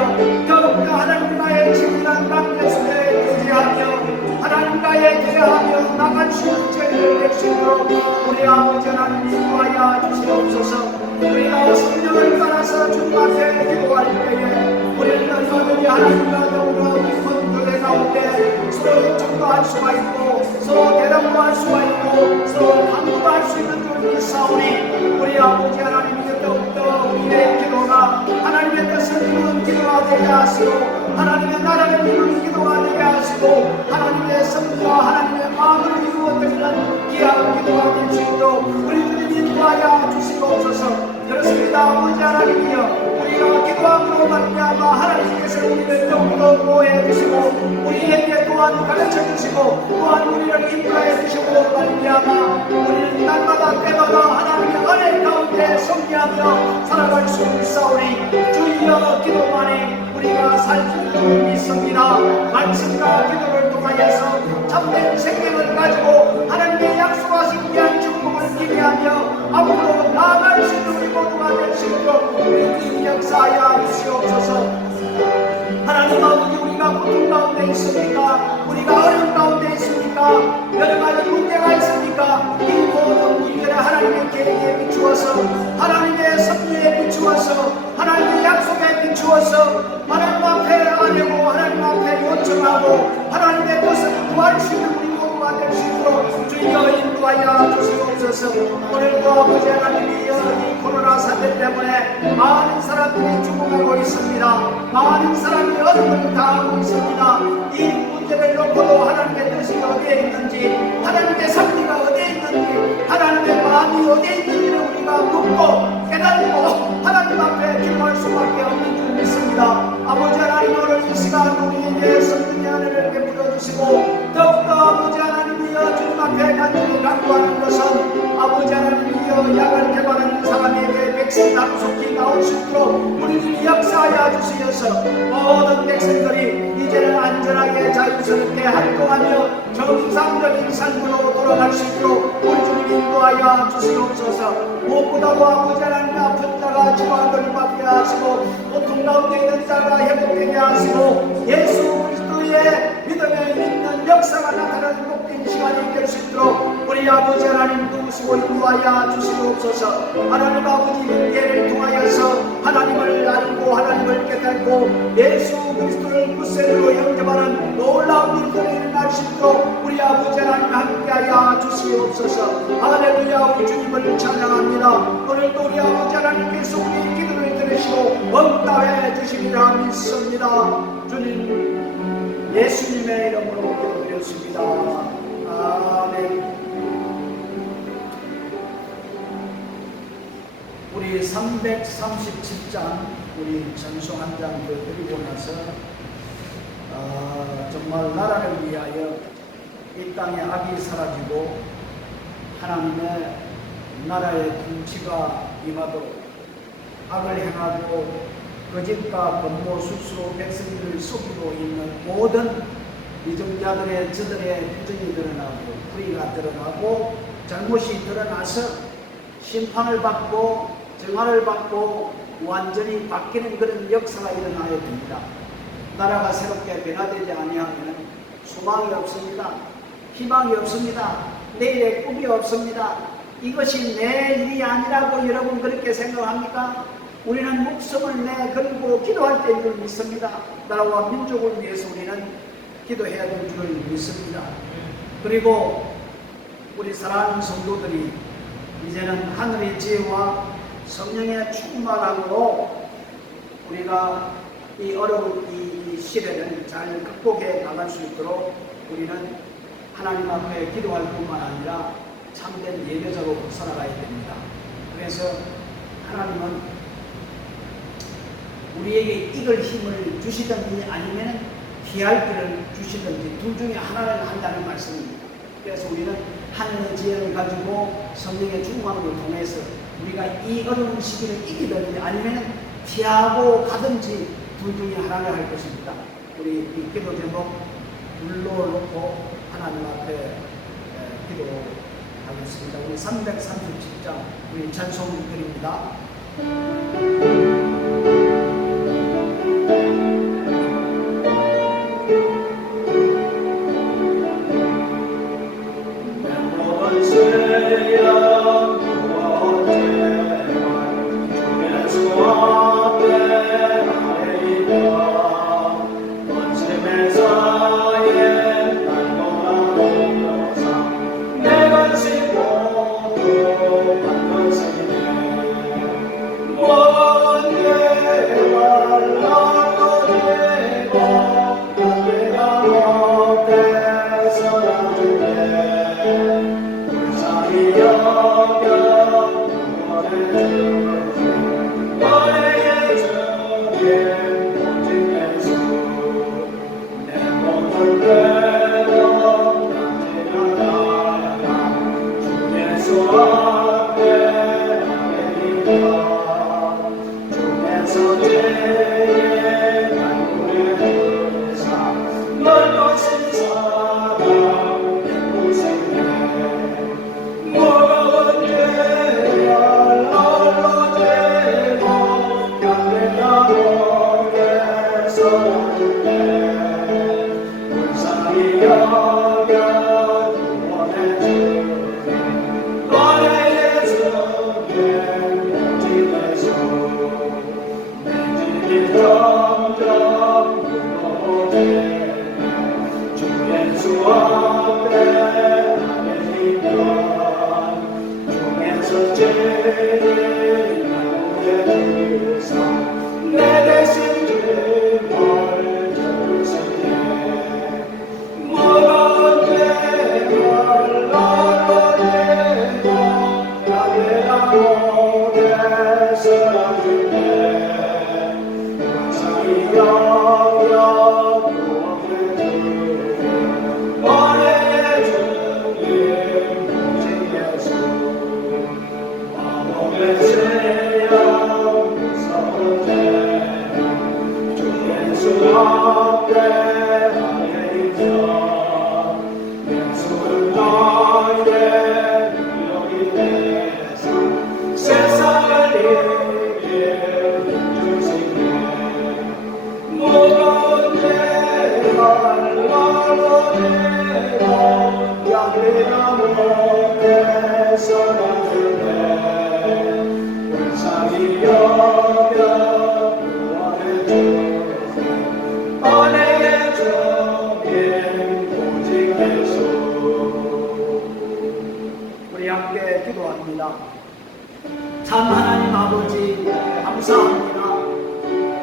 더욱더 하나님과의 친밀한 관계 속에 교제하며 하나님과의 교제하며 나갈 수 있는 저희들 될 수 있도록 우리 아버지 하나님 인도하여 주시옵소서. 우리가 성령을 따라서 주님 앞에 기도할 때에 우리는 얼마든지 하나님과 더불어 깊은 교제 가운데 서로 청도할 수가 있고 서로 대답도 할 수가 있고 서로 강구도 할 수 있는 줄 믿사오니 우리 아버지 하나님이 더욱더 우리의 기도가 하나님의 뜻을 이루는 기도가 되게 하시고 하나님의 나라를 이루는 기도가 되게 하시고 하나님의 성부와 하나님의 마음을 이루어드리는 귀한 기도가 될 수 있도록 우리 주님 인도하여 주시옵소서. 그렇습니다. 아버지 하나님이여 우리가 기도함으로 말미암아 하나님께서 우리를 더욱더 보호해 주시고 우리에게 또한 가르쳐 주시고 또한 우리를 인도해 주시고 말미암아 우리는 날마다 때마다 하나님의 은혜 가운데 승리하며 살아갈 수 있사오니 주여 기도만이 우리가 살 줄 믿습니다. 말씀과 기도를 통하여서 참된 생명을 가지고 하나님의 약속하신 귀한 축복을 기대하며 앞으로 나아갈 수 있는 우리 모두가 될 수 있도록 우리 역사하여 주시옵소서. 하나님 아버지, 우리가 고통 가운데 있습니까? 우리가 어려움 가운데 있습니까? 여러 가지 문제가 있습니까? 이 모든 일들을 하나님의 계획에 비추어서 하나님의 섭리에 비추어서 하나님의 약속에 비추어서 하나님 앞에 아뢰고 하나님 앞에 요청하고 하나님의 뜻을 구할 수 있는 우리 모두가 될 수 있도록 주여 인도하여 주시옵소서. 오늘도 아버지 하나님이 이 코로나 사태 때문에 많은 사람들이 죽어가고 있습니다. 많은 사람이 어려움을 당하고 있습니다. 이 문제를 놓고도 하나님의 뜻이 어디에 있는지, 하나님의 섭리가 어디에 있는지, 하나님의 마음이 어디에 있는지를 우리가 묻고 깨달고 하나님 앞에 기도할 수밖에 없는 줄 믿습니다. 아버지 하나님, 오늘 이 시간 우리에게 성령의 은혜를 베풀어 주시고 더욱더 아버지 하나님이여 주님 앞에 간절히 간구하는 것은 아버지 하나님이여 약을 개발하는 사람에게 백신 속히 나올 수 있도록 우리들이 역사하여 주시어서 모든 백성들이 이제는 안전하게 자유스럽게 활동하며 정상적인 삶으로 돌아갈 수 있도록 우리 주님 인도하여 주시옵소서. 무엇보다도 아버지 하나님, 아픈 자가 치료하도록 받게 하시고 고통 가운데 있는 자가 회복되게 하시고 예수 그리스도의 믿음에 있는 역사가 나타나는 복된 시간이 될 수 있도록 우리 아버지 하나님 도우시고 인도하여 주시옵소서. 하나님 아버지, 민계를 통하여서 하나님을 알고 하나님을 깨닫고 예수 그리스도를 무쇠로 영접하는 놀라운 일들이 일어날 수 있도록 우리 아버지 하나님 함께하여 주시옵소서. 할렐루야. 우리 주님을 찬양합니다. 오늘도 우리 아버지 하나님께서 우리 기도를 들으시고 응답해 주시리라 믿습니다. 주님 예수님의 이름으로 기도드렸습니다. 아멘. 우리 337장 우리 전송 한 장 드리고 나서 정말 나라를 위하여 이 땅에 악이 사라지고 하나님의 나라의 통치가 임하도록 악을 행하고 거짓과 권모 술수로 백성들을 속이고 있는 모든 이정자들의 저들의 부정이 드러나고 불의가 드러나고 잘못이 드러나서 심판을 받고 정화를 받고 완전히 바뀌는 그런 역사가 일어나야 됩니다. 나라가 새롭게 변화되지 아니하면 소망이 없습니다. 희망이 없습니다. 내일의 꿈이 없습니다. 이것이 내 일이 아니라고 여러분 그렇게 생각합니까? 우리는 목숨을 내걸고 기도할 때인 줄 믿습니다. 나라와 민족을 위해서 우리는 기도해야 될 줄 믿습니다. 그리고 우리 사랑하는 성도들이 이제는 하늘의 지혜와 성령의 충만함으로 우리가 이 어려운 이 시대를 잘 극복해 나갈 수 있도록 우리는 하나님 앞에 기도할 뿐만 아니라 참된 예배자로 살아가야 됩니다. 그래서 하나님은 우리에게 이길 힘을 주시든지 아니면 피할 길을 주시든지 둘 중에 하나를 한다는 말씀입니다. 그래서 우리는 하늘의 지혜를 가지고 성령의 충만함을 통해서 우리가 이 어려운 시기를 이기든지 아니면 피하고 가든지 둘 중에 하나를 할 것입니다. 우리 이 기도 제목 불러놓고 하나님 앞에 기도하겠습니다. 우리 337장 우리 찬송 드립니다. Oh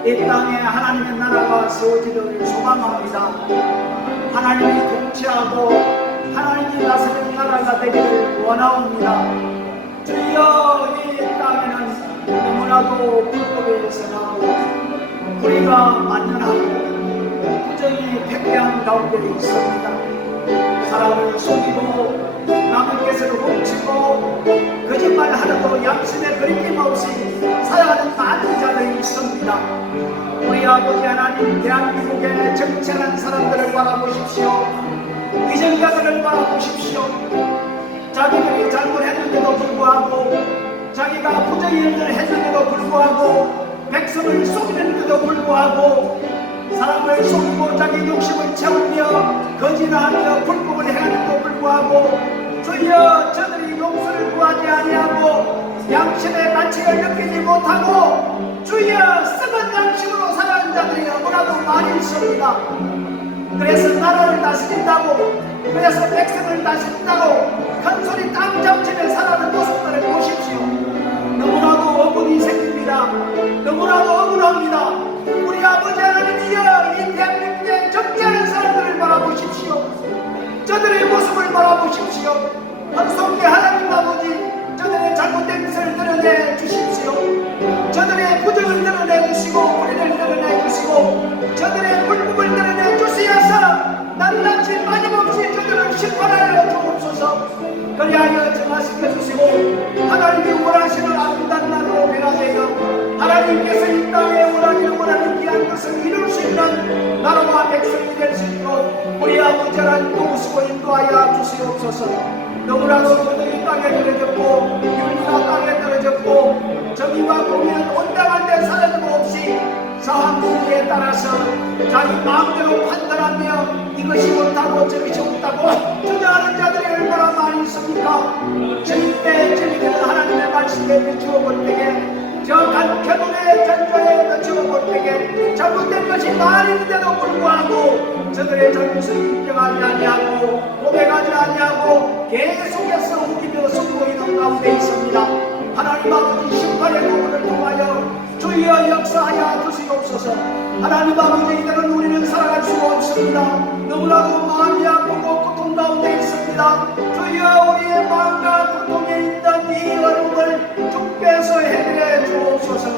이 땅에 하나님의 나라가 세워지기를 소망합니다. 하나님이 통치하고 하나님이 다스리는 나라가 되기를 원하옵니다. 주여, 이 땅에는 너무나도 불법에 서나고 불의가 만연하고 부정이 팽배한 가운데 있습니다. 사람을 속이고 남의 것을 훔치고 거짓말하려고 양심의 그림낌 없이 살아가는 많은 자들이 있습니다. 우리 아버지 하나님, 대한민국의 정치하는 사람들을 바라보십시오. 위정자들을 바라보십시오. 자기들이 잘못했는데도 불구하고, 자기가 부정의 일을 했는데도 불구하고, 백성을 속이는데도 불구하고, 사람을 속이고 자기 욕심을 채우며 거짓하며 불법을 행하는데도 불구하고, 주여, 저들이 용서를 구하지 아니하고 양심의 가치를 느끼지 못하고 주여, 썩은 양심으로 살아가는 자들이 너무나도 많이 있습니다. 그래서 나라를 다스린다고, 그래서 백성을 다스린다고 큰 소리 땀장치며 살아가는 모습들을 보십시오. 너무나도 억울이 생깁니다. 너무나도 억울합니다. 우리 아버지 하나님이여, 이 대한민국에 정치하는 사람들을 바라보십시오. 저들의 모습을 바라보십시오. 한송대 하나님 아버지, 저들의 잘못된 것을 드러내 주십시오. 저들의 부정을 드러내 주시고 불의를 드러내 주시고 저들의 불법을 드러내 주시어서 낱낱이 빠짐없이 저들을 심판하여 주옵소서. 그리하여 정화시켜 주시고 하나님이 원하시는 아름다운 나라로 변화되어 하나님께서 이 땅에 원하는 귀한 것을 이룰 수 있는 나라와 백성이 될 수 있도록 우리 아버지 하나님 도우시고 인도하여 주시옵소서. 너무나도 도덕이 땅에 떨어졌고 윤리가 땅에 떨어졌고 정의와 공의는 온당한 데 사라짐 없이 사황공의에 따라서 자기 마음대로 판단하며 이것이 옳다고 저것이 옳다고 주장하는 자들이 얼마나 많이 있습니까? 절대 진리는 하나님의 말씀에 비추어 볼 때에 저 간켜문의 전좌에 비추어 볼 때에 잘못된 것이 많이 있는데도 불구하고 저들의 잘못을 인정하지 아니하고 고백하지 아니하고 계속해서 우기며 숨고 있는 가운데 있습니다. 하나님 아버지, 심판의 도구를 통하여 주여 역사하여 주시옵소서. 하나님 아버지, 이들은 우리는 살아갈 수가 없습니다. 너무나도 마음이 아프고 고통 가운데 있습니다. 주여, 우리의 마음과 고통에 있는 이 어려움을 주께서 해결해 주옵소서.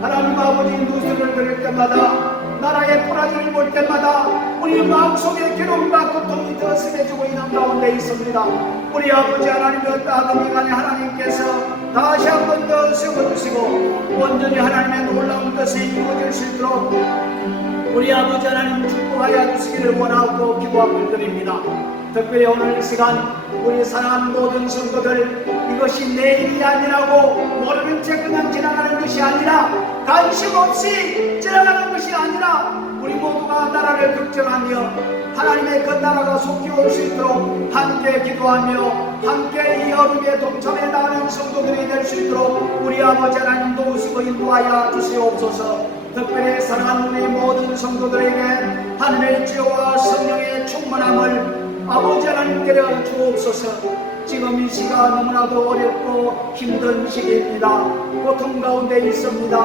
하나님 아버지, 뉴스를 들을 때마다 나라의 꼬라지를 볼 때마다 우리 마음속에 괴로움과 고통이 더 심해지고 있는 가운데 있습니다. 우리 아버지 하나님의 따뜻한 인간의 하나님께서 다시 한 번 더 세워주시고 온전히 하나님의 놀라운 것이 이루어질 수 있도록 우리 아버지 하나님 축복하여 주시기를 원하고 기도하고 드립니다. 특별히 오늘 이 시간 우리 사랑하는 모든 성도들, 이것이 내 일이 아니라고 모르는 채 그냥 지나가는 것이 아니라, 관심 없이 지나가는 것이 아니라 우리 모두가 나라를 걱정하며 하나님의 그 나라가 속히 올 수 있도록 함께 기도하며 함께 이 어둠에 동참해 나가는 성도들이 될 수 있도록 우리 아버지 하나님 도우시고 인도하여 주시옵소서. 특별히 사랑하는 우리 모든 성도들에게 하늘의 지혜와 성령의 충만함을 아버지 하나님께로 주옵소서. 지금 이 시가 너무나도 어렵고 힘든 시기입니다. 고통 가운데 있습니다.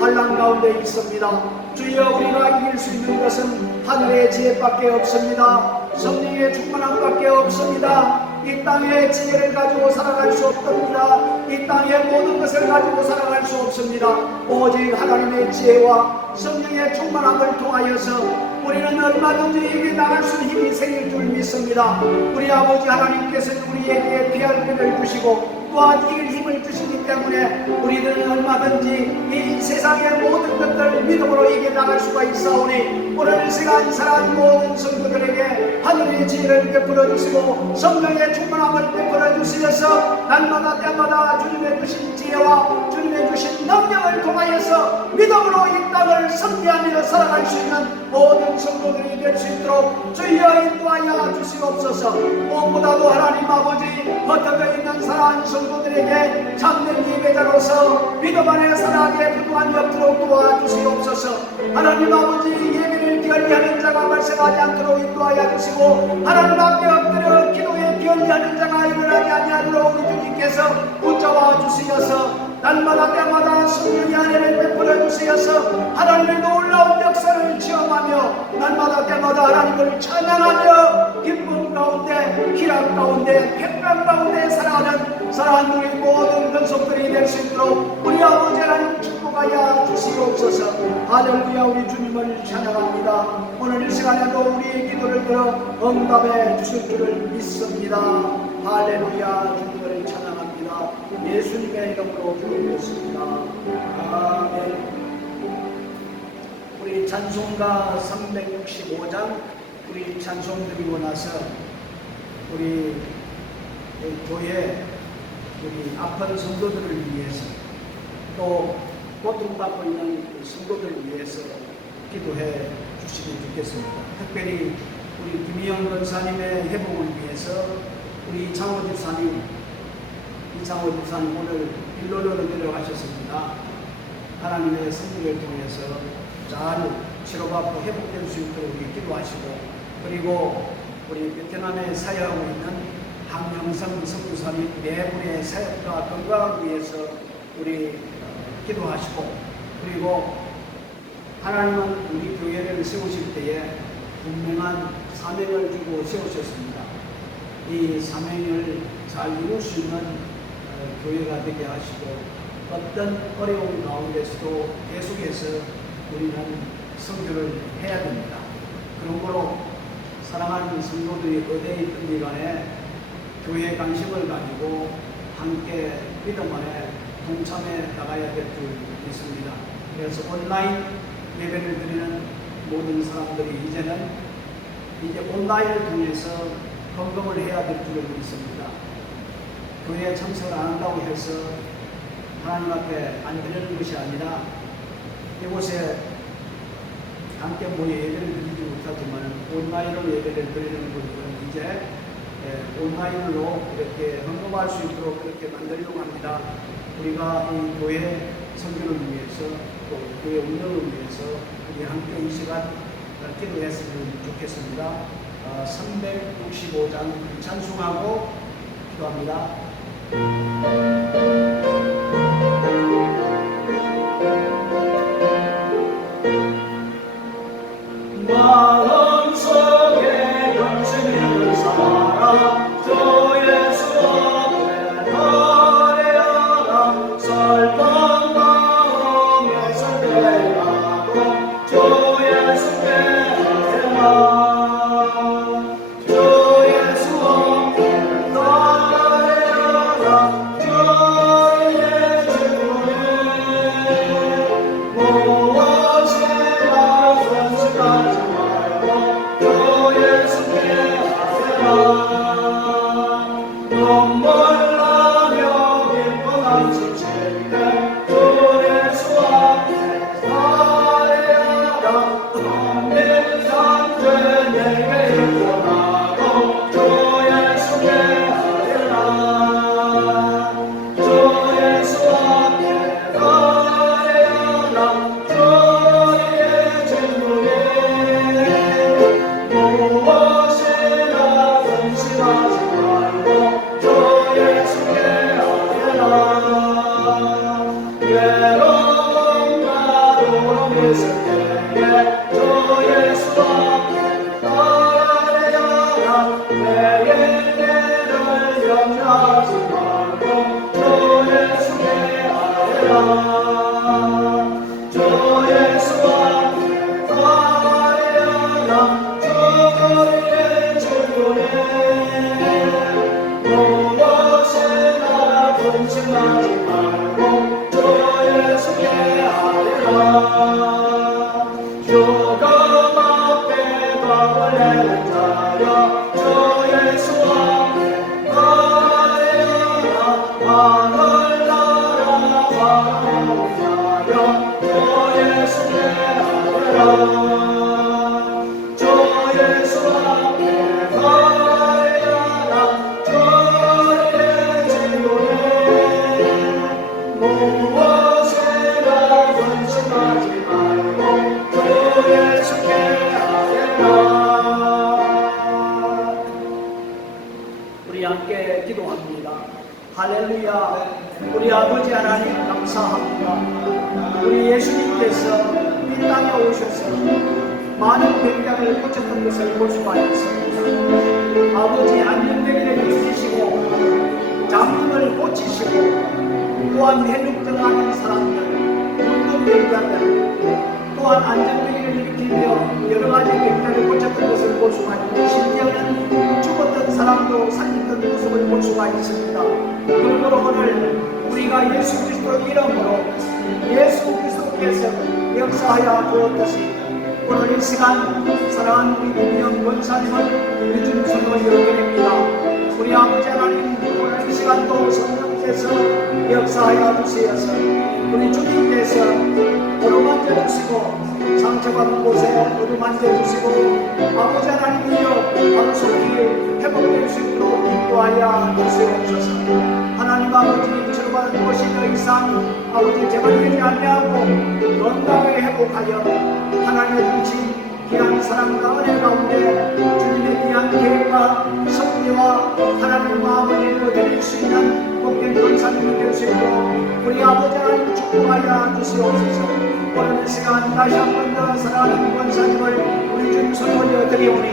환난 가운데 있습니다. 주여, 우리가 이길 수 있는 것은 하늘의 지혜밖에 없습니다. 성령의 충만함밖에 없습니다. 이 땅의 지혜를 가지고 살아갈 수 없습니다. 이 땅의 모든 것을 가지고 살아갈 수 없습니다. 오직 하나님의 지혜와 성령의 충만함을 통하여서 우리는 얼마든지 이기 나갈 수 있는 힘이 생길 줄 믿습니다. 우리 아버지 하나님께서는 우리에게 피할 길을 주시고 또한 이길 힘을 주시기 때문에 우리들은 얼마든지 이 세상의 모든 것들을 믿음으로 이겨 나갈 수가 있사오니 오늘 시간 사랑 모든 성도들에게 하늘의 지혜를 베풀어 주시고 성령의 충만함을 베풀어 주시어서 날마다 때마다 주님의 주신 지혜와 주님의 주신 능력을 통하여서 믿음으로 이 땅을 승리하며 살아갈 수 있는 모든 성도들이 될 수 있도록 주여 인도하여 주시옵소서. 무엇보다도 하나님 아버지, 흩어져 있는 사랑하는 성도들에게 참된 예배자로서 믿음 안에 살아가게 부도한 옆으로 도와주시옵소서. 하나님 아버지, 예배를 기원하는 자가 발생하지 않도록 인도하여 주시고 하나님 앞에 엎드려 기도에 기원하는 자가 일어나지 아니하도록 우리 주님께서 붙잡아 주시어서 날마다 때마다 성령의 은혜를 베풀어 주시어서 하나님의 날마다 때마다 하나님을 찬양하며 기쁨 가운데 희락 가운데 평강 가운데 살아가는 사랑하는 우리 모든 권속들이 될 수 있도록 우리 아버지 하나님 축복하여 주시옵소서. 할렐루야. 우리 주님을 찬양합니다. 오늘 이 시간에도 우리의 기도를 들어 응답해 주실 줄을 믿습니다. 할렐루야. 주님을 찬양합니다. 예수님의 이름으로 기도드렸습니다. 아멘. 우리 찬송가 365장 우리 찬송 드리고 나서 우리 교회 우리 아픈 성도들을 위해서 또 고통받고 있는 성도들을 위해서 기도해 주시면 좋겠습니다. 특별히 우리 김희영 권사님의 회복을 위해서 우리 이창호 집사님 오늘 일로로 내려가셨습니다. 하나님의 선물을 통해서 잘 치료받고 회복될 수 있도록 우리 기도하시고, 그리고 우리 베트남에 사역하고 있는 황영성 선교사님 네 분의 사역과 건강을 위해서 우리 기도하시고, 그리고 하나님은 우리 교회를 세우실 때에 분명한 사명을 주고 세우셨습니다. 이 사명을 잘 이룰 수 있는 교회가 되게 하시고, 어떤 어려운 가운데서도 계속해서 우리는 선교를 해야 됩니다. 그러므로 사랑하는 성도들이 어디에 있든 간에 교회 관심을 가지고 함께 믿음 안에 동참해 나가야 될 줄 믿습니다. 그래서 온라인 예배를 드리는 모든 사람들이 이제 온라인을 통해서 헌금을 해야 될 줄을 믿습니다. 교회에 참석을 안 한다고 해서 하나님 앞에 안 드리는 것이 아니라, 이곳에 함께 모여 예배를 드리지 못하지만 온라인으로 예배를 드리는 분들은 이제 온라인으로 이렇게 헌금할 수 있도록 그렇게 만들려고 합니다. 우리가 이 교회 선교를 위해서 또 교회 운영을 위해서 우리 함께 이 시간 기도했으면 좋겠습니다. 365장 찬송하고 기도합니다. 마음속에 영생을 살아 주 예수 앞에 노래하라. 설령 마음에서 내려가고 주 예수께 하라. 주 예수 앞에 노래하라. 주의 주님의 무엇이나 선택하지 말고 주 예수께 하라. 눈물 나며 기뻐 지칠 때 주 예수 앞에 나아가라. 없는 상죄 내게 일어나고 주 예수께 하라. 주 예수 앞에 나아가라. 주의 진노에 무엇이나 근심하지 말고 주 예수께 하라. 외로움과 두려움 있을 때에 주 예수 앞에 나아가라. 내게 내를 염려하지 말고 주 예수께 하라. 주 예수 앞에 나아가라. 주의 진노에 무엇이나 근심하지 말고 주 예수께 하라. 죽음 앞에 밥을 내는 자여 주 예수 앞에 나아가라. 하늘 나라 바라보는 자여 주 예수께 하라. 주 예수 앞에 나아가라. 주의 진노에 무엇이나 근심하지 말고 주 예수께 하라. 우리 함께 기도합니다. 할렐루야. 우리 아버지 하나님 감사합니다. 우리 예수님께서 이 땅에 오셔서 많은 병자를 고쳤던 것을 볼 수가 있습니다. 아버지 안전병기를 일으키시고 장님을 고치시고 또한 해독증하는 사람들, 운동병자들 또한 안전병기를 일으키며 여러 가지 병자를 고쳤던 것을 볼 수가 있고 심지어는 죽었던 사람도 살렸던 모습을 볼 수가 있습니다. 그러므로 오늘 우리가 예수 그리스도 이름으로 예수 그리스도께서 역사하여 주었듯이 오늘 이 시간 사랑하는 우리 김영 권사님을 우리 주 손으로 열어드립니다. 우리 아버지 하나님 오늘 이 시간도 성령께서 역사하여 주시어서 우리 주님께서 어루만져 주시고 상처받은 곳에 어루만져 주시고 아버지 하나님이여 바로 속히 회복될 수 있도록 인도하여 주시옵소서. 하나님 아버지 치료받은 것이 더 이상 아버지 재발되지 아니하고 건강을 회복하여 하나님의 주신 귀한 사랑과 은혜 가운데 주님의 귀한 계획과 섭리와 하나님 마음을 드릴 수 있는 복된 권사님이 될 수 있도록 우리 아버지 하나님 축복하여 주시옵소서. 오늘 이 시간 다시 한 번 더 사랑하는 권사님을 우리 주님 손을 드리오니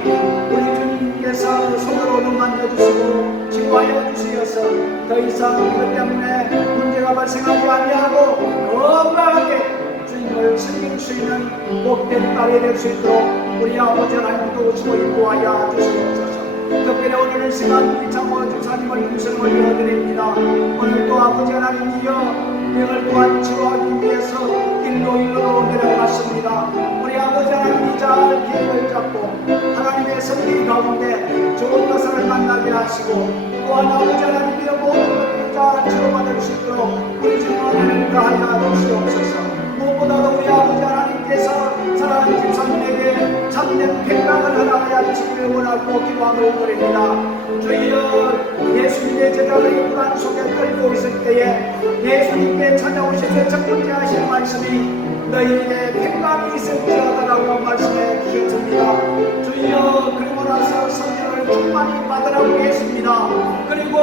우리 주님께서 손으로 만져주시고 치유하여 주시어서 더 이상 이것 때문에 문제가 발생하지 아니하고 건강하게 주님을 섬길 수 있는 복된 딸이 될 수 있도록 우리 아버지 하나님도 오시고 인도하여 주시옵소서. 특별히 오늘 이 시간 우리 장모 주사님을 음성을 올려드립니다. 오늘도 아버지 하나님이여 병을 또한 치료하기 위해서 일로 내려갔습니다. 우리 아버지 하나님이 잘 계획을 잡고 하나님의 섭리 가운데 좋은 것을 만나게 하시고 또한 아버지 하나님이여 모든 것을 잘 치료받을 수 있도록 우리 주님 은혜를 다하여 주시옵소서. 무엇보다도 우리 아버지 하나님께서 사랑하는 집사님에게 참된 평강을 허락하여 주시기를 원하고 기도함을 드립니다. 주여 예수님의 제자들이 불안 속에 떨고 있을 때에 예수님께 찾아오셔서 첫 번째 하신 말씀이 너희에게 평강이 있을지어다라고 말씀해 주셨습니다. 주여 그리고 나서 성령을 충만히 받으라고 했습니다. 그리고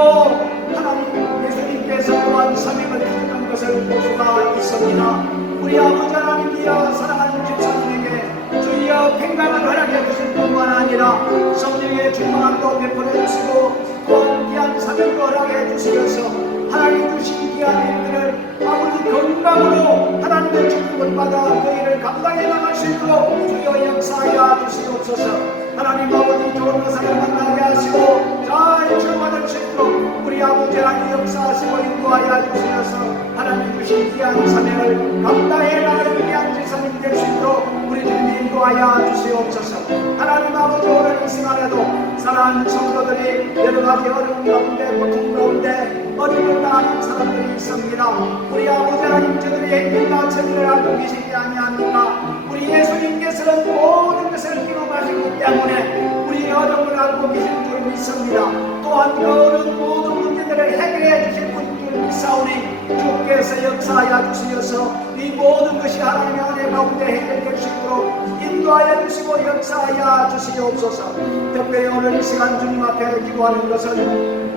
하나님 예수님께서 또한 사명을 주셨던 것을 볼 수가 있습니다. 우리 아버지 하나님이여 사랑하는 집사님에게 주여 평강을 허락해 주실 뿐만 아니라 성령의 충만함도 베풀어 주시고 또한 귀한 사명도 허락해 주시어서 하나님 주신 귀한 일들을 아버지 건강으로 하나님의 축복을 받아 그 일을 감당해 나갈 수 있도록 주여 역사하여 주시옵소서. 하나님 아버지 좋은 것을 만나게 하시고 잘 치료받을 수 있도록 우리 아버지 하나님 역사하시고 인도하여 주시어서 하나님 주신 귀한 사명을 감당해 나갈 귀한 지성이 될 수 있도록 우리 주님 인도하여 주시옵소서. 하나님 아버지 오늘 이 시간에도 사랑하는 성도들이 여러 가지 어려움 가운데 고통 가운데 어려움을 당하는 사람들이 있습니다. 우리 아버지 하나님 저들이 행복과 천리를 알고 계시지 아니합니까? 우리 예수님께서는 모든 것을 기록하시기 때문에 우리 어려움을 알고 계실 줄 믿습니다. 또한 그 어려운 모든 문제들을 해결해 주실 분 줄 믿사오니 주께서 역사하여 주시어서 이 모든 것이 하나님의 은혜 가운데 해결될 수 있도록 인도하여 주시고 역사하여 주시옵소서. 특별히 오늘 이 시간 주님 앞에 기도하는 것은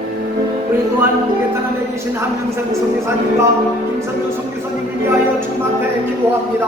우리 또한 베트남에 계신 한명선 선교사님과 김선주 선교사님을 위하여 주님 앞에 기도합니다.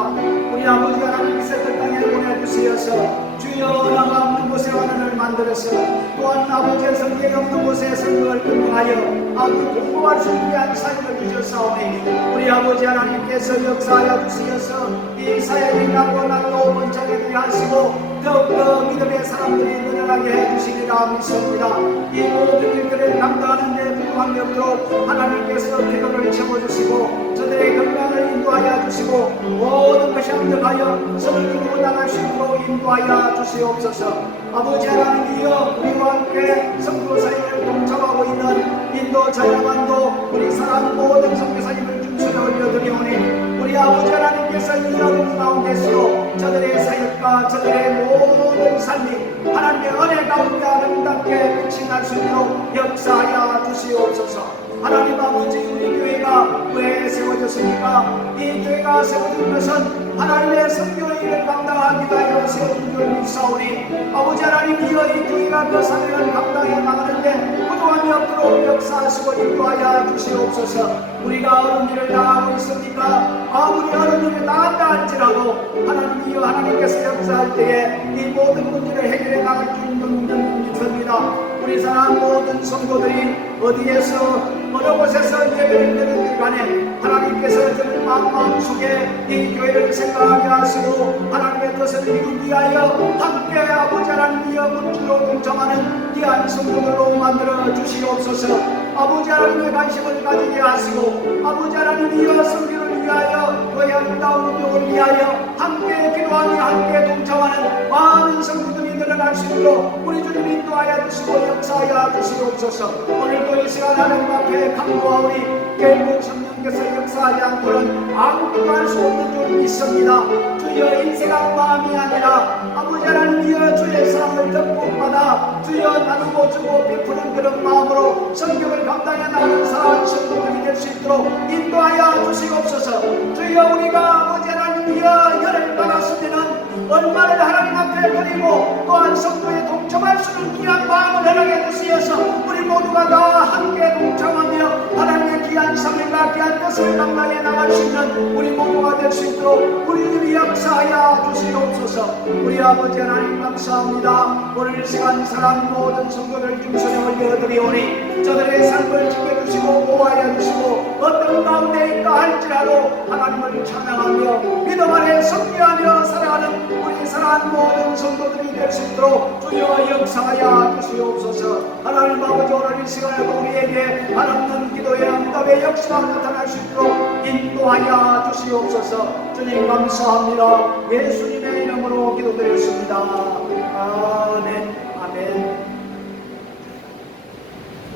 우리 아버지 하나님께서 그 땅에 보내주시어서 주여 나가 없는 곳에 원한을 만들어서 또한 아버지의 성경이 없는 곳에 성경을 근무하여 아주 공부할 수 있는 위한 사역을 주셨사오니 우리 아버지 하나님께서 역사하여 주시어서 이 사역이 나고 나도 번창하게 하시고 더욱더 믿음의 사람들이 늘어나게 해주시리라 믿습니다. 이 모든 일들을 감당하는 데 부족함이 없도록 하나님께서 태도를 채워주시고 저들의 건강을 인도하여 주시고 모든 것이 합력하여 서로 이루어 나갈 수 있도록 인도하여 주시옵소서. 아버지 하나님이여 우리와 함께 선교사님을 동참하고 있는 인도 자유만도 우리 사랑하는 모든 선교사님을 중수에 올려드리오니 우리 아버지 하나님께서 이 어려운 가운데서도 저들의 사역과 저들의 모든 삶이 하나님의 은혜 가운데 아름답게 빛이 날 수 있도록 역사하여 주시옵소서. 하나님 아버지 우리 교회가 왜 세워졌습니까? 이 교회가 세워진 것은 하나님의 선교의 일을 감당하기 위하여 세워진 줄 믿사오니 아버지 하나님이여 이 교회가 그 사명을 감당해 나가는데 부족함이 없도록 역사하시고 인도하여 주시옵소서. 우리가 어려운 일을 당하고 있습니까? 아무리 어려운 일을 당한다 할지라도 하나님이여 하나님께서 역사할 때에 이 모든 문제를 해결해 나갈 수 있는 능력을 믿습니다. 우리 사람 모든 성도들이 어디에서 어느 곳에서 예배를 드리는 간에 하나님께서 저는 마음속에 이 교회를 생각하게 하시고 하나님의 뜻을 이루기 위하여 함께 아버지 하나님이여 문주로 동참하는 귀한 성도들로 만들어 주시옵소서. 아버지 하나님의 관심을 가지게 하시고 아버지 하나님이여 성교를 위하여 교회 아름다운 운동을 위하여 함께 기도하며 함께 동참하는 많은 성도들이 늘어날 수 있도록 우리 주님 인도하여 주시고 역사하여 주시옵소서. 오늘도 이 시간 하나님 앞에 간구하오니 결국 성령께서 역사하지 않고는 아무것도 할 수 없는 줄 믿습니다. 주여 인생한 마음이 아니라 아버지 하나님이여 주의 사랑을 듬뿍 받아 주여 나누고 주고 베푸는 그런 마음으로 성경을 감당해 나가는 사랑하는 성도들이 될 수 있도록 인도하여 주시옵소서. 주여 우리가 아버지 하나님이여 열을 받았으면 얼마를 하나님 앞에 드리고 또한 성도에 동참할 수 있는 귀한 마음을 허락해 주시어서 우리 모두가 다 함께 동참하며 하나님의 귀한 사명과 귀한 뜻을 감당해 나갈 수 있는 우리 모두가 될 수 있도록 우리 주님 역사하여 주시옵소서. 우리 아버지 하나님 감사합니다. 오늘 시간 사랑 모든 성도들 중선에 올려드리오니 저들의 삶을 지켜주시고 보호하여 주시고 어떤 가운데 있다 할지라도 하나님을 찬양하며 믿음 안에 섬기하며 살아가는 우리 사랑하는 모든 성도들이 될 수 있도록 주여 역사하여 주시옵소서. 하나님 아버지 오늘 이 시간에도 우리에게 하나님 기도의 응답의 역사가 나타날 수 있도록 인도하여 주시옵소서. 주님 감사합니다. 예수님의 이름으로 기도드렸습니다. 아멘. 아멘.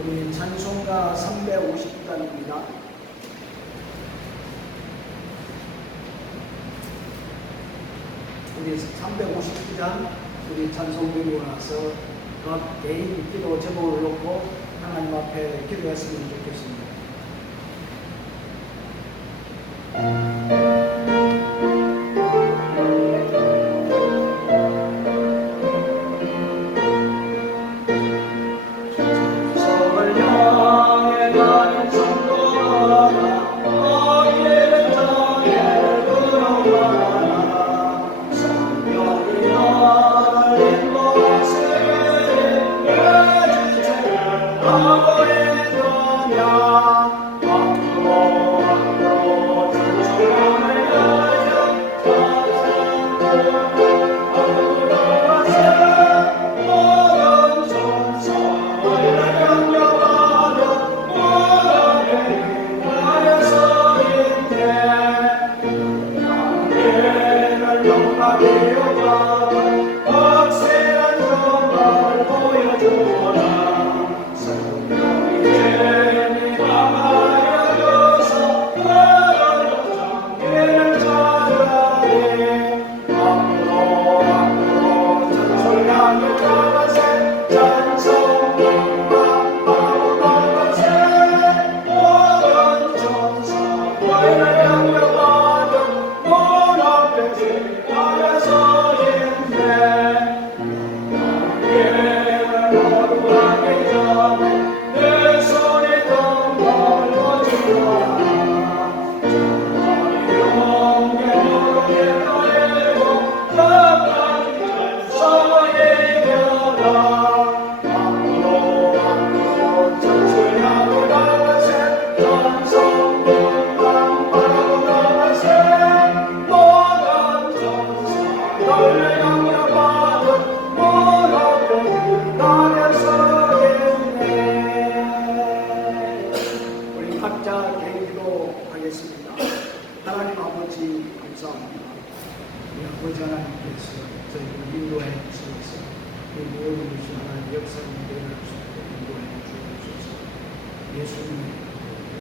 우리 찬송가 350단입니다. 우리 350장 우리 찬송 드리고 나서 각 개인 기도 제목을 놓고 하나님 앞에 기도했으면 좋겠습니다. 예수님